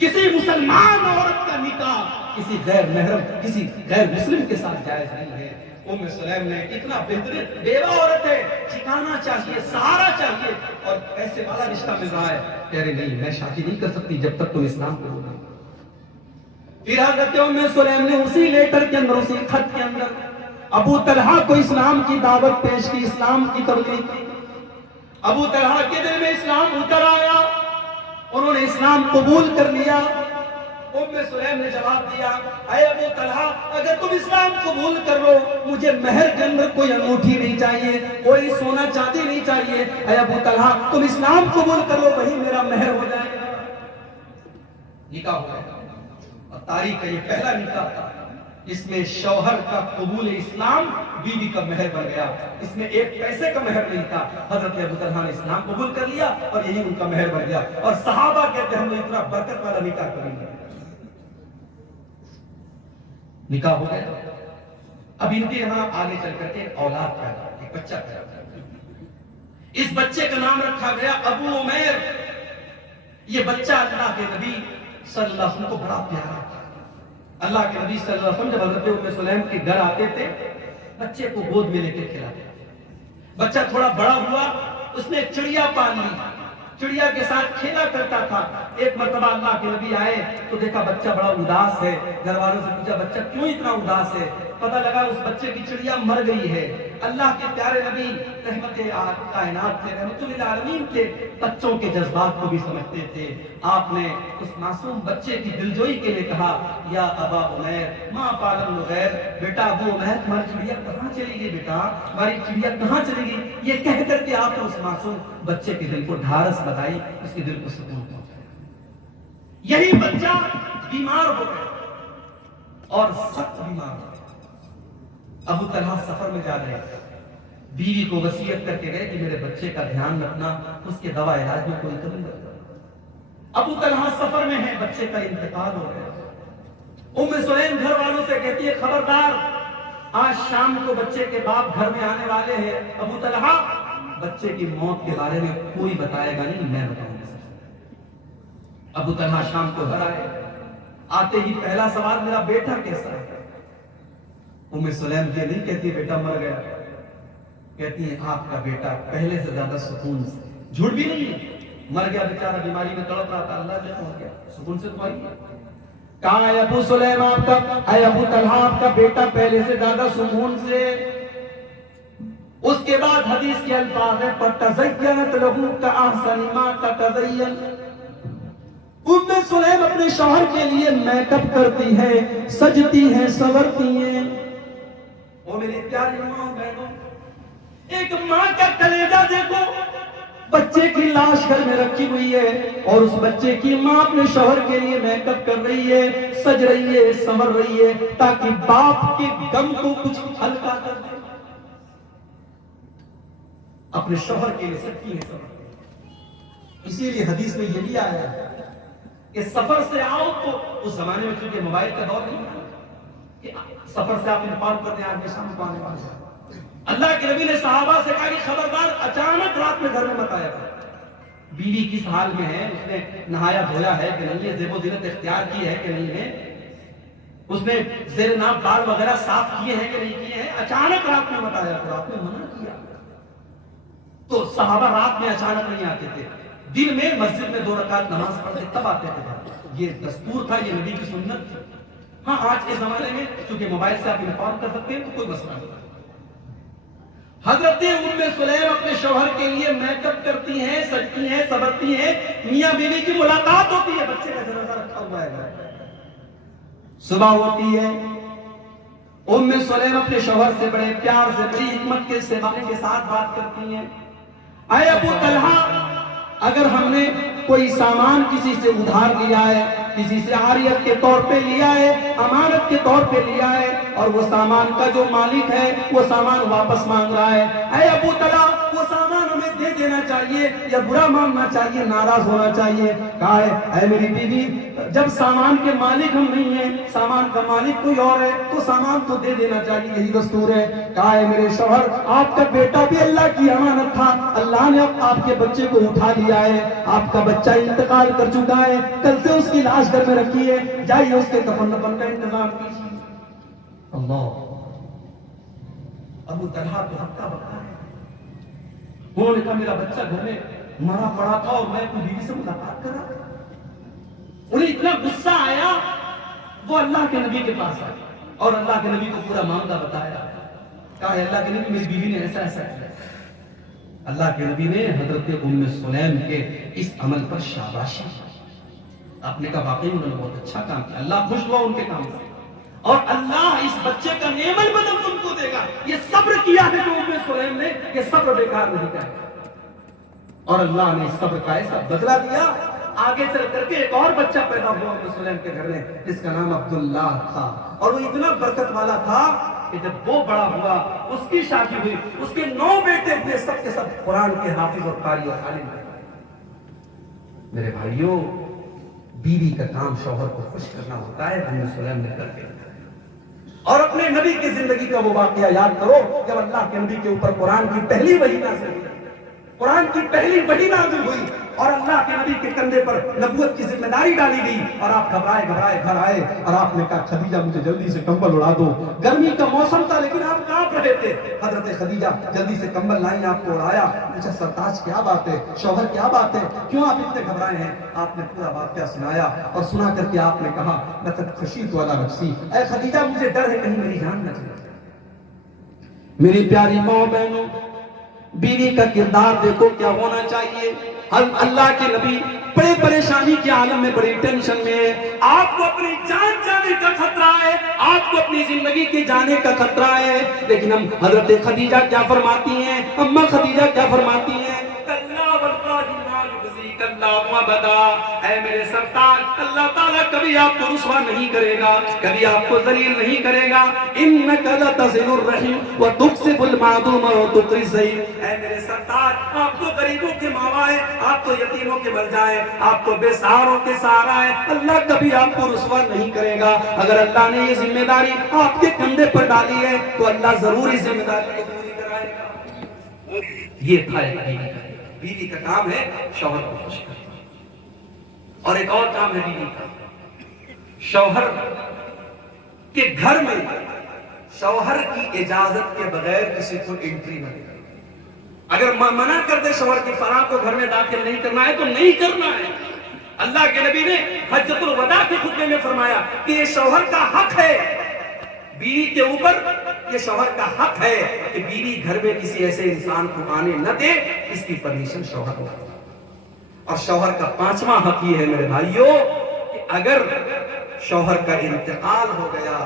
کسی مسلمان عورت کا نکاح کسی غیر محرم کسی غیر مسلم کے ساتھ جائز نہیں ہے۔ ام سلیم نے اتنا بہترین بیوہ عورت ہے، ٹھکانا چاہیے، سہارا چاہیے، اور پیسے والا رشتہ مل رہا ہے، کہہ رہے نہیں میں شادی نہیں کر سکتی جب تک تم اسلام کو نہ۔ پھر حضرت ام سلیم نے اسی لیٹر کے اندر، اسی خط کے اندر ابو طلحہ کو اسلام کی دعوت پیش کی، اسلام کی تبلیغ کی۔ ابو طلحہ کے دل میں اسلام اتر آیا، انہوں نے اسلام قبول کر لیا۔ ام سلیم نے جواب دیا، اے ابو طلحہ اگر تم اسلام قبول کر لو مجھے مہر کے اندر کوئی انگوٹھی نہیں چاہیے، کوئی سونا چاندی نہیں چاہیے، اے ابو طلحہ تم اسلام قبول کر لو وہی میرا مہر ہو جائے گا۔ نکاح ہو گیا، اور تاریخ کا یہ پہلا نکاح تھا جس میں شوہر کا قبول اسلام بیوی کا مہر بن گیا۔ اس میں ایک پیسے کا مہر نہیں تھا، حضرت ابو طلحہ نے اسلام قبول کر لیا اور یہی ان کا مہر بن گیا۔ اور صحابہ کہتے ہیں ہم نے اتنا برکت والا نکاح کر لیا۔ نکاح ہو گیا، اب ان کے یہاں آگے چل کر کے اولاد پیدا، ایک بچہ پیدا۔ اس بچے کا نام رکھا گیا ابو عمیر۔ یہ بچہ اللہ کے نبی صلی اللہ علیہ وسلم کو بڑا پیارا تھا۔ اللہ کے نبی صلی اللہ علیہ وسلم جب حضرت ام سلیم کے گھر آتے تھے بچے کو گود میں لے کے کھلاتے۔ بچہ تھوڑا بڑا ہوا، اس نے چڑیا پال لی، چڑیا کے ساتھ کھیلا کرتا تھا۔ ایک مرتبہ اللہ کے نبی آئے تو دیکھا بچہ بڑا اداس ہے، گھر والوں سے پوچھا بچہ کیوں اتنا اداس ہے؟ پتہ لگا اس بچے کی چڑیا مر گئی ہے۔ اللہ کے پیارے نبی رحمت کائنات تھے، رحمت للعالمین تھے، بچوں کے جذبات کو بھی سمجھتے تھے۔ آپ نے اس معصوم بچے کی دلجوئی کے لیے کہا یا ابا عمیر ما فعل النغیر، بیٹا ابو عمیر تمہاری چڑیا کہاں چلی گئی؟ بیٹا ہماری چڑیا کہاں چلی گئی؟ یہ کہہ کر کے آپ نے اس معصوم بچے کے دل کو ڈھارس بتائی، اس کے دل کو سکون پہنچایا۔ یہی بچہ بیمار ہو گیا اور سخت بیمار ہو گیا۔ ابو طلحہ سفر میں جا رہے تھے، بیوی کو وصیت کر کے گئے کہ میرے بچے کا دھیان رکھنا، اس کے دوا علاج میں کوئی کمی نہ کرنا۔ ابو طلحہ سفر میں ہے، بچے کا انتقال ہو گیا۔ ام سلیم گھر والوں سے کہتی ہے خبردار آج شام کو بچے کے باپ گھر میں آنے والے ہیں، ابو طلحہ بچے کی موت کے بارے میں کوئی بتائے گا نہیں، میں بتاؤں گا۔ ابو طلحہ شام کو گھر آئے، آتے ہی پہلا سوال میرا بیٹا کیسا ہے؟ ام سلیم یہ نہیں کہتی بیٹا مر گیا، کہتی ہے آپ کا بیٹا پہلے سے زیادہ سکون سے، جھوٹ بھی نہیں ہے، مر گیا بیچارہ بیماری میں تڑپ رہا تھا، اللہ نے پہنچ گیا، سکون سے تو آئی۔ کہا ہے ابو سلیم آپ کا، اے ابو طلحہ آپ کا بیٹا پہلے سے زیادہ سکون سے۔ اس کے بعد حدیث کے الفاظ ہے فَتَزَيَّنَتْ لَهُ كَأَحْسَنِ مَا تَتَزَيَّنُ۔ ام سلیم اپنے شوہر کے لیے میک اپ کرتی ہے، سجتی ہیں، سنورتی ہیں۔ وہ میری پیاری ماں بہنوں، ایک ماں کا کلیجہ دیکھو، بچے کی لاش گھر میں رکھی ہوئی ہے اور اس بچے کی ماں اپنے شوہر کے لیے میک اپ کر رہی ہے، سج رہی ہے، سنور رہی ہے تاکہ باپ کے غم کو کچھ ہلکا کر دے۔ اپنے شوہر کے لیے سچی ہے سنور، اسی لیے حدیث میں یہ بھی آیا ہے کہ سفر سے آؤ تو اس زمانے میں چونکہ موبائل کا دور نہیں تھا کہ سفر سے آپ انفارم کرتے ہیں آج شام کو آنے والے ہیں۔ اللہ کے نبی نے صحابہ سے کہا کہ خبردار اچانک رات میں گھر میں مت آیا کرو۔ بیوی کس حال میں ہے، اس نے نہایا دھویا ہے کہ نہیں ہے، زیب و زینت اختیار کی ہے کہ نہیں ہے، اس نے زیر ناف بال وغیرہ صاف کیے ہیں کہ نہیں کیے ہیں، اچانک رات میں مت آیا کرو۔ آپ نے منع کیا تو صحابہ رات میں اچانک نہیں آتے تھے، دن میں مسجد میں 2 رکعت نماز پڑھتے تب آتے تھے۔ یہ دستور تھا، یہ نبی کی سنت تھی۔ ہاں آج کے زمانے میں چونکہ موبائل سے آپ انفارم کر سکتے ہیں تو کوئی مسئلہ نہیں۔ حضرت ام سلیم اپنے شوہر کے لیے میک اپ کرتی ہیں، سجتی ہیں، سنورتی ہیں، میاں بیوی کی ملاقات ہوتی ہے، بچے کا جنازہ رکھا ہوا ہے، صبح ہوتی ہے، ام سلیم اپنے شوہر سے بڑے پیار سے، بڑی حکمت کے ساتھ بات کرتی ہیں۔ اے ابو طلحہ اگر ہم نے کوئی سامان کسی سے ادھار لیا ہے، کسی سے عاریت کے طور پہ لیا ہے، امانت کے طور پہ لیا ہے، اور وہ سامان کا جو مالک ہے وہ سامان واپس مانگ رہا ہے، اے ابو طلحہ وہ سامان ہمیں دے دینا چاہیے یا برا ماننا چاہیے، ناراض ہونا چاہیے؟ کہا ہے اے میری بیوی جب سامان کے مالک ہم نہیں ہیں، سامان کا مالک کوئی اور ہے تو سامان تو دے دینا چاہیے، یہی دستور ہے۔ کہا ہے میرے شوہر آپ کا بیٹا بھی اللہ کی امانت تھا، اللہ نے اب آپ کے بچے کو اٹھا لیا ہے، آپ کا بچہ انتقال کر چکا ہے، کل سے اس کی لاش گھر میں رکھی ہے، جائیے اس کے کفن دفن کا انتظام کیجیے۔ اللہ، ابو طلحہ تو ہفتہ بکا ہے، انہوں نے کہا میرا بچہ گھر میں مرا پڑا تھا اور میں اپنی بیوی سے ملاقات کرا۔ انہیں اتنا غصہ آیا، وہ اللہ کے نبی کے پاس آئے اور اللہ کے نبی کو پورا معاملہ بتایا۔ کہا اللہ کے نبی میری بیوی نے ایسا ایسا کیا۔ اللہ کے نبی نے حضرت ام سلیم کے اس عمل پر شاباشی دی۔ آپ نے کہا واقعی انہوں نے بہت اچھا کام کیا، اللہ خوش ہوا ان کے کام سے، اور اللہ اس بچے کا نعم البدل ان کو دے گا۔ یہ صبر کیا ہے جو ام سلیم نے، یہ صبر بیکار نہیں کیا، اور اللہ نے اس صبر کا ایسا بدلہ دیا۔ آگے چل کر کے ایک اور بچہ پیدا ہوا ام سلیم کے گھر میں، جس کا نام عبداللہ تھا، اور وہ اتنا برکت والا تھا کہ جب وہ بڑا ہوا، اس کی شادی ہوئی، اس کے 9 بیٹے ہوئے، سب کے سب قرآن کے حافظ اور قاری اور عالم ہیں۔ میرے بھائیوں، بیوی کا کام شوہر کو خوش کرنا ہوتا ہے، ام سلیم نے کر دیا۔ اور اپنے نبی کی زندگی کا وہ واقعہ یاد کرو جب اللہ کے نبی کے اوپر قرآن کی پہلی وحی نازل ہوئی، قرآن کی پہلی وحی نازل ہوئی اور اللہ کے نبی کے کندھے پر نبوت کی ذمہ داری ڈالی گئی، اور آپ گھبرائے گھبرائے گھر آئے اور آپ نے کہا خدیجہ مجھے جلدی سے کمبل اڑا دو۔ گرمی کا موسم تھا لیکن آپ کانپ رہے تھے۔ حضرت خدیجہ جلدی سے کمبل لائیں، آپ کو اڑایا۔ پوچھا سرتاج کیا بات ہے، شوہر کیا بات ہے، کیوں آپ اتنے گھبرائے ہیں؟ آپ نے پورا واقعہ سنایا اور سنا کر کے آپ نے کہا لقد خشیت علی نفسی، اے خدیجہ مجھے ڈر ہے کہیں میری جان نہ چلی جائے۔ میری پیاری ماں بہنوں، بیوی کا کردار دیکھو کیا ہونا چاہیے۔ اللہ کے نبی بڑے پریشانی کے عالم میں، بڑی ٹینشن میں ہے، آپ کو اپنی جان جانے کا خطرہ ہے، آپ کو اپنی زندگی کے جانے کا خطرہ ہے، لیکن ہم حضرت خدیجہ کیا فرماتی ہیں، اماں خدیجہ کیا فرماتی ہیں، کلا واللہ ما یخزیک اللہ ابدا، اے میرے سرتاج، اللہ تعالیٰ کبھی آپ کو رسوا نہیں کرے گا، کبھی آپ کو ذلیل نہیں کرے گا۔ انک لتصل الرحم وتکسب المعدوم وتقری الضعیف، اے میرے سرتاج، آپ تو غریبوں کے ماوا ہے، آپ تو یتیموں کے ملجا ہے، آپ تو بے سہاروں کے سہارا ہے، اللہ کبھی آپ کو رسوا نہیں کرے گا۔ اگر اللہ نے یہ ذمہ داری آپ کے کندھے پر ڈالی ہے تو اللہ ضرور اس ذمہ داری کو پوری کرائے گا۔ یہ تھا ایک بیوی کا، بیوی کا کام ہے شوہر کو خوش کرنا، اور ایک اور کام ہے بیوی کا، شوہر کے گھر میں شوہر کی اجازت کے بغیر کسی کو انٹری نہ دے۔ اگر منع کر دے شوہر کی فلاں کو گھر میں داخل نہیں کرنا ہے تو نہیں کرنا ہے۔ اللہ کے نبی نے حجۃ الوداع کے خطبے میں فرمایا کہ یہ شوہر کا حق ہے، بیوی کے اوپر یہ شوہر کا حق ہے کہ بیوی گھر میں کسی ایسے انسان کو آنے نہ دے، اس کی پرمیشن شوہر کو۔ اور شوہر کا 5واں حق یہ ہے میرے بھائیوں کہ اگر شوہر کا انتقال ہو گیا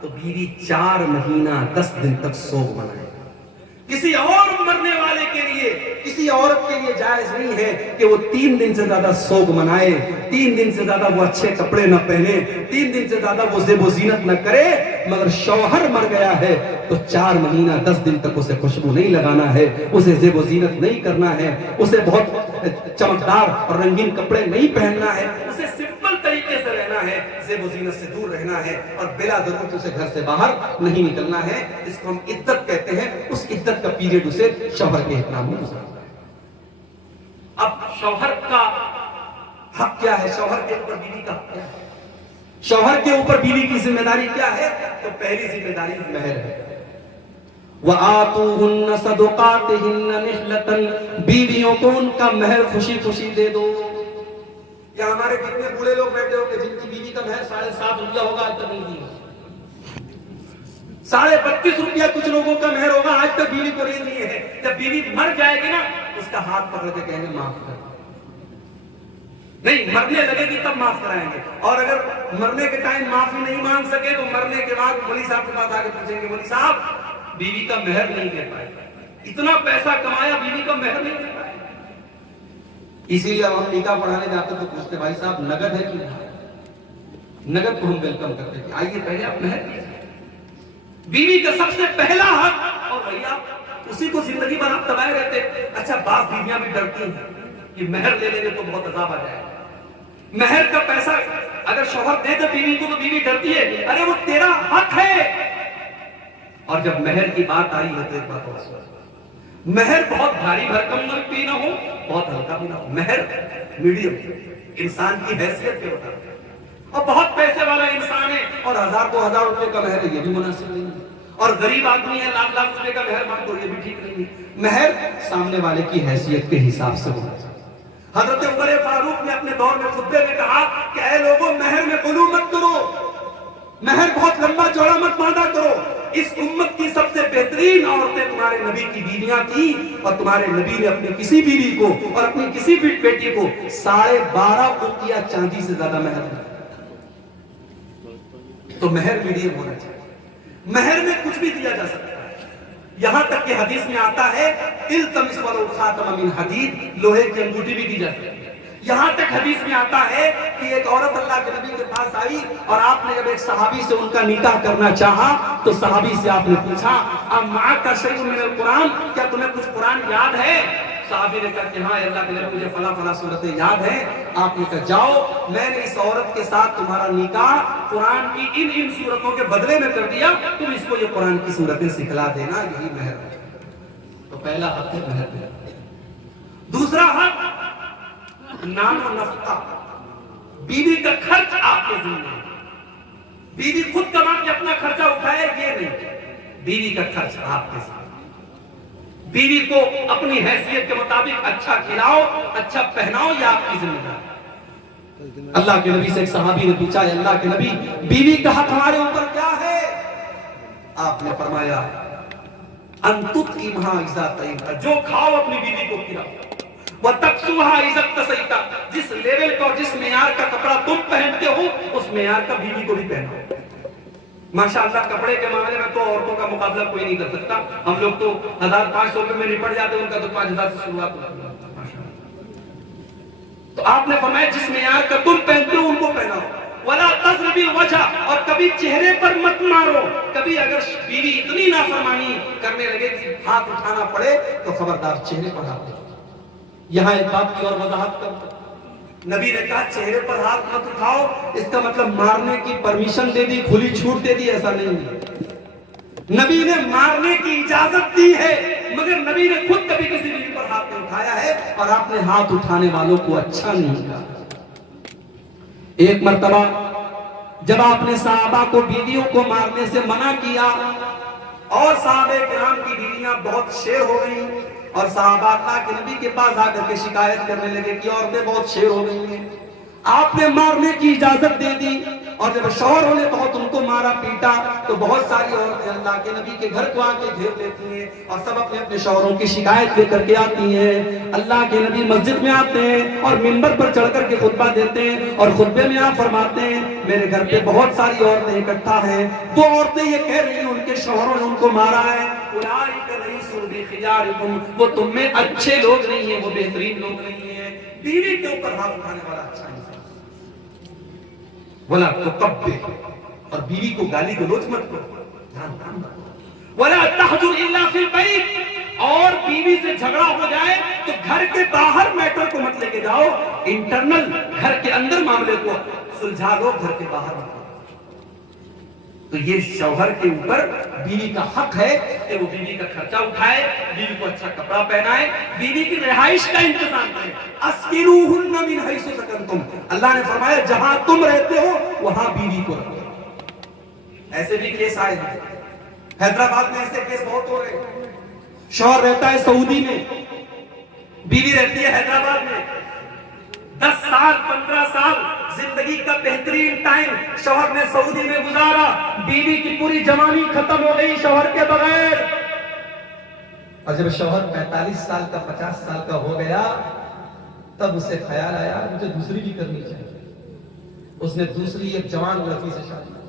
تو بیوی 4 مہینہ 10 دن تک سوگ منائے۔ کسی اور مرنے والے کے لیے، کسی عورت کے لیے جائز نہیں ہے کہ وہ 3 دن سے زیادہ سوگ منائے، 3 دن سے زیادہ وہ اچھے کپڑے نہ پہنے، 3 دن سے زیادہ وہ زیب و زینت نہ کرے۔ مگر شوہر مر گیا ہے تو 4 مہینہ 10 دن تک اسے خوشبو نہیں لگانا ہے، اسے زیب و زینت نہیں کرنا ہے، اسے بہت چمکدار اور رنگین کپڑے نہیں پہننا ہے، اسے سمپل طریقے سے رہنا ہے، زیب و زینت سے دور رہنا ہے، اور بلا ضرورت اسے گھر سے باہر نہیں نکلنا ہے۔ اس کو ہم عدت کہتے ہیں، اس عدت کا پیریڈ اسے شوہر کے احترام میں گزارنا ہے۔ اب شوہر کا حق کیا ہے، شوہر کے اوپر بیوی کا حق کیا ہے، شوہر کے اوپر بیوی کی ذمہ داری کیا ہے؟ تو پہلی ذمہ داری مہر ہے۔ وَآتُوهُنَّ صَدُقَاتِهِنَّ نِحْلَةً، بیویوں کو ان کا مہر خوشی خوشی دے دو۔ یا ہمارے کتنے بوڑھے لوگ بیٹھے ہو کہ جن کی بیوی کا مہر 7.5 روپیہ ہوگا، آج تک نہیں دیا، 32.5 روپیہ کچھ لوگوں کا مہر ہوگا، آج تک بیوی کو نہیں دیے ہیں۔ جب بیوی مر جائے گی نا اس کا ہاتھ پکڑ کے کہیں گے معاف کر، نہیں مرنے لگے گی تب معاف کرائیں گے، اور اگر مرنے کے ٹائم معافی نہیں مانگ سکے تو مرنے کے بعد مولوی صاحب کے پاس آ کے پوچھیں گے مولوی صاحب بیوی کا مہر نہیں دے پائے، اتنا پیسہ کمایا بیوی کا مہر نہیں دے پائے۔ اسی لیے ہم نکاح پڑھانے جاتے تو پوچھتے بھائی صاحب نگد ہے کہ نہیں؟ نگد کو ہم ویلکم کرتے کہ آئیے پہلے آپ مہر دیجیے۔ بیوی کا سب سے پہلا حق، اور بھیا اسی کو زندگی بھر آپ دبائے رہتے۔ اچھا بعض بیویاں بھی ڈرتی ہیں کہ مہر لے لیں گے تو بہت عذاب آ جائے گا، مہر کا پیسہ اگر شوہر دے دے بیوی کو تو بیوی ڈرتی ہے، ارے وہ تیرا حق ہے. اور جب مہر کی بات آئی ہے تو ایک بات اور سنو، مہر بہت بھاری بھرکم بھی نہ ہو، بہت ہلکا بھی نہ ہو. مہر میڈیم انسان کی حیثیت کے مطابق. اور بہت پیسے والا انسان ہے اور 1000-2000 روپے کا مہر ہے، یہ بھی مناسب نہیں ہے. اور غریب آدمی ہے، لاکھ روپے کا مہر مانگ تو یہ بھی ٹھیک نہیں ہے. مہر سامنے والے کی حیثیت کے حساب سے ہونا چاہیے. حضرت عمر فاروق نے اپنے دور میں خطبے میں کہا کہ اے لوگوں، مہر میں غلو مت کرو، مہر بہت لمبا چوڑا مت باندھا کرو. اس امت کی سب سے بہترین عورتیں تمہارے نبی کی بیویاں تھیں، اور تمہارے نبی نے اپنی کسی بیوی کو اور اپنی کسی بیٹی کو 12.5 اوقیہ چاندی سے زیادہ مہر دیا. تو مہر میڈیم ہونا چاہیے. مہر میں کچھ بھی دیا جا سکتا ہے. یہاں تک کہ حدیث میں آتا ہے التمس ولو خاتم من حدید، لوہے کی انگوٹھی بھی دی جا سکتی ہے. یہاں تک حدیث میں آتا ہے کہ ایک عورت اللہ کے نبی کے پاس آئی اور آپ نے جب ایک صحابی سے ان کا نکاح کرنا چاہا تو صحابی سے آپ نے پوچھا امعک شیء من القرآن، کیا تمہیں کچھ قرآن یاد ہے؟ صحابی نے کہا کہ ہاں اللہ کے نبی مجھے فلاں فلاں صورتیں یاد ہیں. آپ نے کہا جاؤ، میں نے اس عورت کے ساتھ تمہارا نکاح قرآن کی ان صورتوں کے بدلے میں کر دیا، تم اس کو یہ قرآن کی صورتیں سکھلا دینا، یہی مہر ہے. تو پہلا حق ہے مہر. دوسرا حق نان و نفقہ، بیوی کا خرچ آپ کے ذمہ ہے. بیوی خود کما کے اپنا خرچہ اٹھائے یہ نہیں، بیوی کا خرچ آپ کے ذمہ. بیوی کو اپنی حیثیت کے مطابق اچھا کھلاؤ، اچھا پہناؤ، یہ آپ کی ذمہ داری. اللہ کے نبی سے ایک صحابی نے پوچھا ہے اللہ کے نبی، بیوی کا حق ہمارے اوپر کیا ہے؟ آپ نے فرمایا انتت کی مہا عزت، جو کھاؤ اپنی بیوی کو کھلاؤ. وَتَقْسُوهَا إِذَا اقْتَسَيْتَ، جس لیول کا اور جس معیار کا کپڑا تم پہنتے ہو اس معیار کا بیوی کو بھی پہناؤ. ماشاءاللہ کپڑے کے معاملے میں تو عورتوں کا مقابلہ کوئی نہیں کر سکتا. ہم لوگ تو 1500 روپے میں نپٹ جاتے ہیں، ان کا تو 5000 سے شروعات ہوتی ہے. تو آپ نے فرمایا جس معیار کا تم پہنتے ہو ان کو پہناؤ. وَلَا تَضْرِبِ الْوَجْهَ، اور کبھی چہرے پر مت مارو. کبھی اگر بیوی اتنی نافرمانی کرنے لگے کہ ہاتھ اٹھانا پڑے تو خبردار چہرے پر ہاتھ دو. یہاں ایک بات کی اور وضاحت کرتا، نبی نے کہا چہرے پر ہاتھ مت اٹھاؤ، اس کا مطلب مارنے کی پرمیشن دے دی، کھلی چھوٹ دے دی، ایسا نہیں ہے. نبی نے مارنے کی اجازت دی ہے، مگر نبی نے خود کبھی کسی بیوی پر ہاتھ نہیں اٹھایا ہے، اور آپ نے ہاتھ اٹھانے والوں کو اچھا نہیں کہا. ایک مرتبہ جب آپ نے صحابہ کو بیویوں کو مارنے سے منع کیا اور صحابہ کرام کی بیویاں بہت شیر ہو گئی اور صحابہ اللہ کے نبی کے پاس آ کر کے شکایت کرنے لگے کہ عورتیں بہت شیر ہو گئی ہیں، آپ نے مارنے کی اجازت دے دی. اور جب شوہروں نے بہت ان کو مارا پیٹا تو بہت ساری عورتیں اللہ کے نبی کے گھر کو آ کے گھیر لیتی ہیں اور سب اپنے اپنے شوہروں کی شکایت لے کر کے آتی ہیں. اللہ کے نبی مسجد میں آتے ہیں اور منبر پر چڑھ کر کے خطبہ دیتے ہیں اور خطبے میں آپ فرماتے ہیں میرے گھر پہ بہت ساری عورتیں اکٹھا ہیں، وہ عورتیں یہ کہہ رہی ہیں ان کے شوہروں نے ان کو مارا ہے. وہ تم میں اچھے لوگ نہیں ہیں، وہ بہترین لوگ نہیں ہیں. بیوی کے اوپر ہاتھ اٹھانے والا اچھا نہیں. وَلَا تُقَبِّحْ، اور بیوی کو گالی گلوچ مت کرو. وَلَا تَحْجُرْ إِلَّا فِي الْبَيْتِ، اور بیوی سے جھگڑا ہو جائے تو گھر کے باہر میٹر کو مت لے کے جاؤ، انٹرنل گھر کے اندر معاملے کو سلجھا لو، گھر کے باہر مت. تو یہ شوہر کے اوپر بیوی کا حق ہے کہ وہ بیوی کا خرچہ اٹھائے، بیوی کو اچھا کپڑا پہنائے، بیوی کی رہائش کا انتظام کرے. اسکنوہن من حیث سکنتم، اللہ نے فرمایا جہاں تم رہتے ہو وہاں بیوی کو رکھو. ایسے بھی کیس آئے ہیں حیدرآباد میں، ایسے کیس بہت ہو رہے ہیں. شوہر رہتا ہے سعودی میں، بیوی رہتی ہے حیدرآباد میں. 10 سال 15 سال زندگی کا بہترین ٹائم شوہر نے سعودی میں گزارا، بیوی کی پوری جوانی ختم ہو گئی شوہر کے بغیر. اور جب شوہر 45 سال کا 50 سال کا ہو گیا تب اسے خیال آیا مجھے دوسری بھی کرنی چاہیے. اس نے دوسری ایک جوان لڑکی سے شادی کی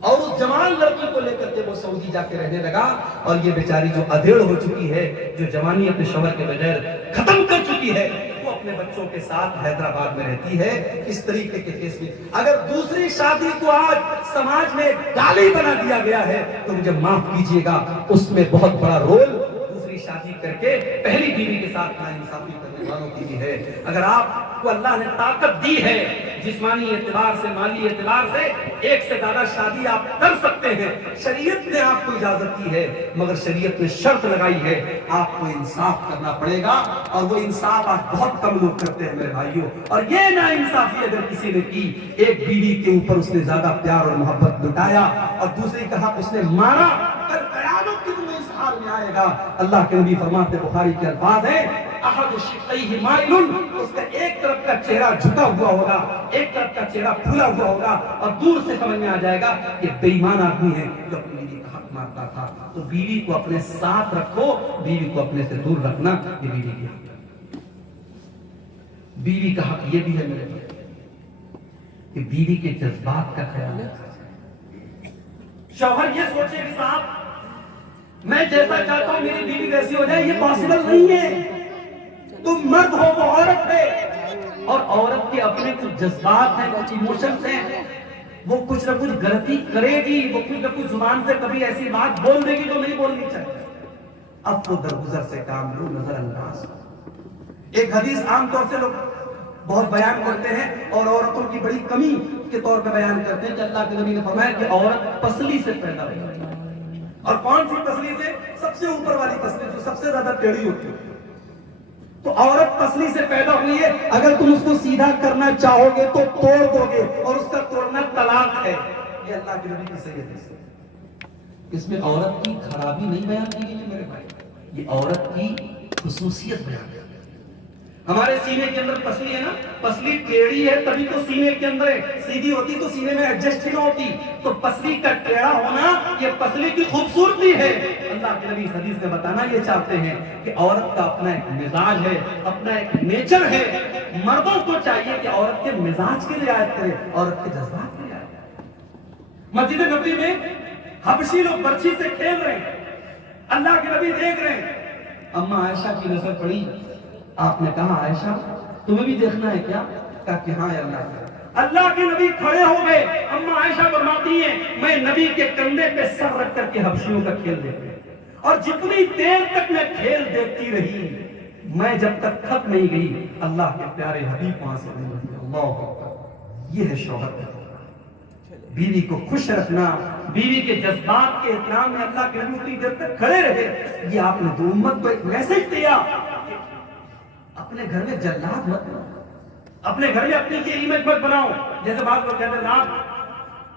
اور اس جوان لڑکی کو لے کر کے وہ سعودی جا کے رہنے لگا. اور یہ بیچاری جو ادھیڑ ہو چکی ہے، جو جوانی اپنے شوہر کے بغیر ختم کر چکی ہے، وہ اپنے بچوں کے ساتھ حیدرآباد میں رہتی ہے. اس طریقے کے کیس میں اگر دوسری شادی کو آج سماج میں گالی بنا دیا گیا ہے تو مجھے معاف کیجیے گا، اس میں بہت بڑا رول دوسری شادی کر کے پہلی بیوی کے ساتھ ناانصافی کرنے والوں کی بھی ہے. اگر آپ کو اللہ نے طاقت دی ہے جسمانی اعتبار سے، مالی اعتبار سے ایک سے زیادہ شادی آپ کر سکتے ہیں، شریعت نے آپ کو اجازت کی ہے، مگر شریعت نے شرط لگائی ہے آپ کو انصاف کرنا پڑے گا، اور وہ انصاف آج بہت کم لوگ کرتے ہیں میرے بھائیوں۔ اور یہ نا انصافی اگر کسی نے کی، ایک بیوی کے اوپر اس نے زیادہ پیار اور محبت لٹایا اور دوسری کا حق اس نے مارا، کل قیامت کے دن اس حال میں آئے گا۔ اللہ کے نبی فرماتے ہیں، بخاری کے الفاظ ہیں، احد شقیہ مائل، اس کا ایک طرف کا چہرہ جھکا ہوا ہوگا، ایک طرف کا چہرہ پھلا ہوا ہوگا، اور دور سے سمجھ میں آ جائے گا کہ بے ایمان آدمی ہے جو اپنی بیوی کا حق مارتا تھا۔ تو بیوی کو اپنے ساتھ رکھو، بیوی کو اپنے سے دور رکھنا، یہ بیوی کی حق ہے۔ بیوی کا حق یہ بھی ہے میرے بھائی کہ بیوی کے جذبات کا خیال رکھنا۔ شوہر یہ سوچے کہ صاحب میں جیسا چاہتا ہوں میری بیوی ویسی ہو جائے، یہ پاسبل نہیں ہے۔ تم مرد ہو، وہ عورت ہے، اور عورت کے اپنے کچھ جذبات ہیں، کچھ ایموشنز ہیں، وہ کچھ نہ کچھ غلطی کرے گی، وہ کچھ نہ کچھ زبان سے کبھی ایسی بات بول دے گی جو نہیں بولنی چاہیے۔ اب وہ درگزر سے کام لو، نظر انداز۔ ایک حدیث عام طور سے لوگ بہت بیان کرتے ہیں اور عورتوں کی بڑی کمی کے طور پہ بیان کرتے ہیں کہ اللہ کے نبی نے فرمایا کہ عورت پسلی سے پیدا ہوئی ہے۔ اور کون سی پسلی سے؟ سب سے اوپر والی پسلی جو سب سے زیادہ ٹیڑھی ہوتی ہے۔ تو عورت پسلی سے پیدا ہوئی ہے، اگر تم اس کو سیدھا کرنا چاہو گے تو توڑ دو گے، اور اس کا توڑنا طلاق ہے۔ یہ اللہ کے نبی کی صحیح حدیث ہے۔ اس میں عورت کی خرابی نہیں بیان کی گئی میرے بھائی، یہ عورت کی خصوصیت بیان کی گئی۔ ہمارے سینے کے اندر پسلی ہے نا، پسلی ٹیڑھی ہے تبھی تو سینے کے اندر ہے، سیدھی ہوتی تو سینے میں ایڈجسٹ ہی نہ ہوتی۔ تو پسلی کا ٹیڑھا ہونا یہ پسلی کی خوبصورتی ہے۔ اللہ کے نبی اس حدیث میں بتانا یہ چاہتے ہیں کہ عورت کا اپنا ایک مزاج ہے، اپنا ایک نیچر ہے۔ مردوں کو چاہیے کہ عورت کے مزاج کی رعایت کرے، عورت کے جذبات کی رعایت کرے۔ مسجد نبوی میں حبشی لوگ برچھی سے کھیل رہے ہیں، اللہ کے نبی دیکھ رہے ہیں۔ اما عائشہ کی نظر پڑی، آپ نے کہا عائشہ تمہیں بھی دیکھنا ہے کیا؟ کہا کہ ہاں یا اللہ۔ اللہ کے نبی کھڑے ہو گئے، اما عائشہ فرماتی ہیں میں نبی کے کندھے پہ سر رکھ کر کے حبشیوں کا کھیل دیکھتی، اور جتنی دیر تک میں کھیل دیکھتی رہی، میں جب تک تھک نہیں گئی، اللہ کے پیارے حبیب وہاں سے نہیں بنتے۔ اللہ اکبر۔ یہ ہے شوہر کا بیوی کو خوش رکھنا، بیوی کے جذبات کے احترام میں اللہ کے نبی اتنی دیر تک کھڑے رہے۔ یہ آپ نے تو امت کو ایک میسج دیا، اپنے گھر میں جلاد مت بناؤ، اپنے گھر میں اپنی یہ امیج مت بناؤ۔ جیسے بعض لوگ کہتے ہیں جناب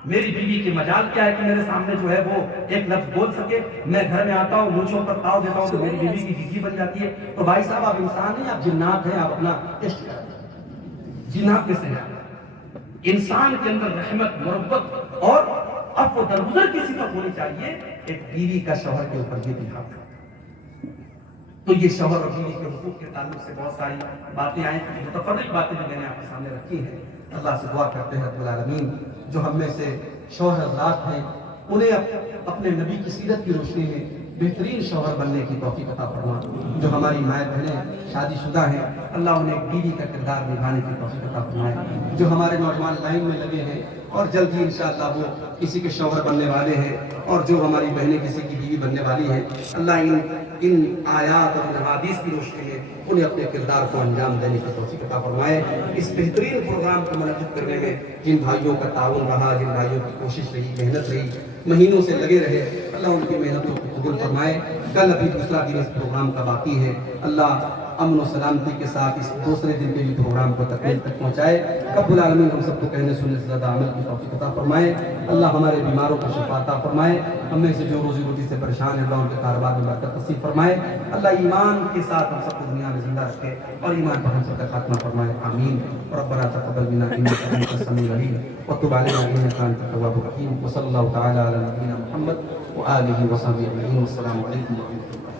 میری بیوی کی مجال کیا ہے کہ میرے سامنے جو ہے وہ ایک لفظ بول سکے، میں گھر میں آتا ہوں مونچھوں پر تاؤ دیتا ہوں تو میری بیوی کی گیگی بن جاتی ہے۔ تو بھائی صاحب آپ انسان ہیں، آپ جنات ہیں، آپ اپنا ٹیسٹ کریں۔ جنات کس ہیں؟ انسان کے اندر رحمت، محبت اور عفو درگزر کی صفت ہونی چاہیے۔ ایک بیوی کا شوہر کے اوپر یہ بھی حق ہے۔ تو یہ شوہر اور بیوی کے حقوق کے تعلق سے بہت ساری باتیں آئیں، متفرق باتیں بھی میں نے آپ کے سامنے رکھی ہیں۔ اللہ سے دعا کرتے ہیں رب العالمین جو ہم میں سے شوہر حضرات ہیں انہیں اپنے نبی کی سیرت کی روشنی میں بہترین شوہر بننے کی توفیق عطا فرما۔ جو ہماری مائیں بہنیں شادی شدہ ہیں اللہ انہیں ایک بیوی کا کردار نبھانے کی توفیق عطا فرمائے۔ جو ہمارے نوجوان لائن میں لگے ہیں اور جلد ہی انشاءاللہ وہ کسی کے شوہر بننے والے ہیں، اور جو ہماری بہنیں کسی کی بیوی بننے والی ہیں، اللہ ان آیات اور ان حدیث کی روشنی میں انہیں اپنے کردار کو انجام دینے کی توفیق عطا فرمائے۔ اس بہترین پروگرام کو منعقد کرنے میں جن بھائیوں کا تعاون رہا، جن بھائیوں کی کوشش رہی، محنت رہی، مہینوں سے لگے رہے، اللہ ان کی محنتوں کو قبول فرمائے۔ کل ابھی دوسرا دن اس پروگرام کا باقی ہے، اللہ امن و سلامتی کے ساتھ اس دوسرے دن کے بھی پروگرام کو تکمیل تک پہنچائے۔ رب العالمین ہم سب کو کہنے سننے سے زیادہ عمل کی توفیق عطا فرمائے۔ اللہ ہمارے بیماروں کو شفا عطا فرمائے، ہم میں سے جو روزی روٹی سے پریشان ہیں اللہ ان کے کاروبار میں برکت نصیب فرمائے۔ اللہ ایمان کے ساتھ ہم سب کو دنیا میں زندہ رکھے اور ایمان پر ہم سب کا خاتمہ فرمائے، آمین۔ ربنا تقبل منا انک انت السمیع العلیم وتب علینا انک انت التواب الرحیم، وصلی اللہ تعالی علی نبینا محمد وآلہ وصحبہ اجمعین، والسلام علیکم ورحمۃ اللہ۔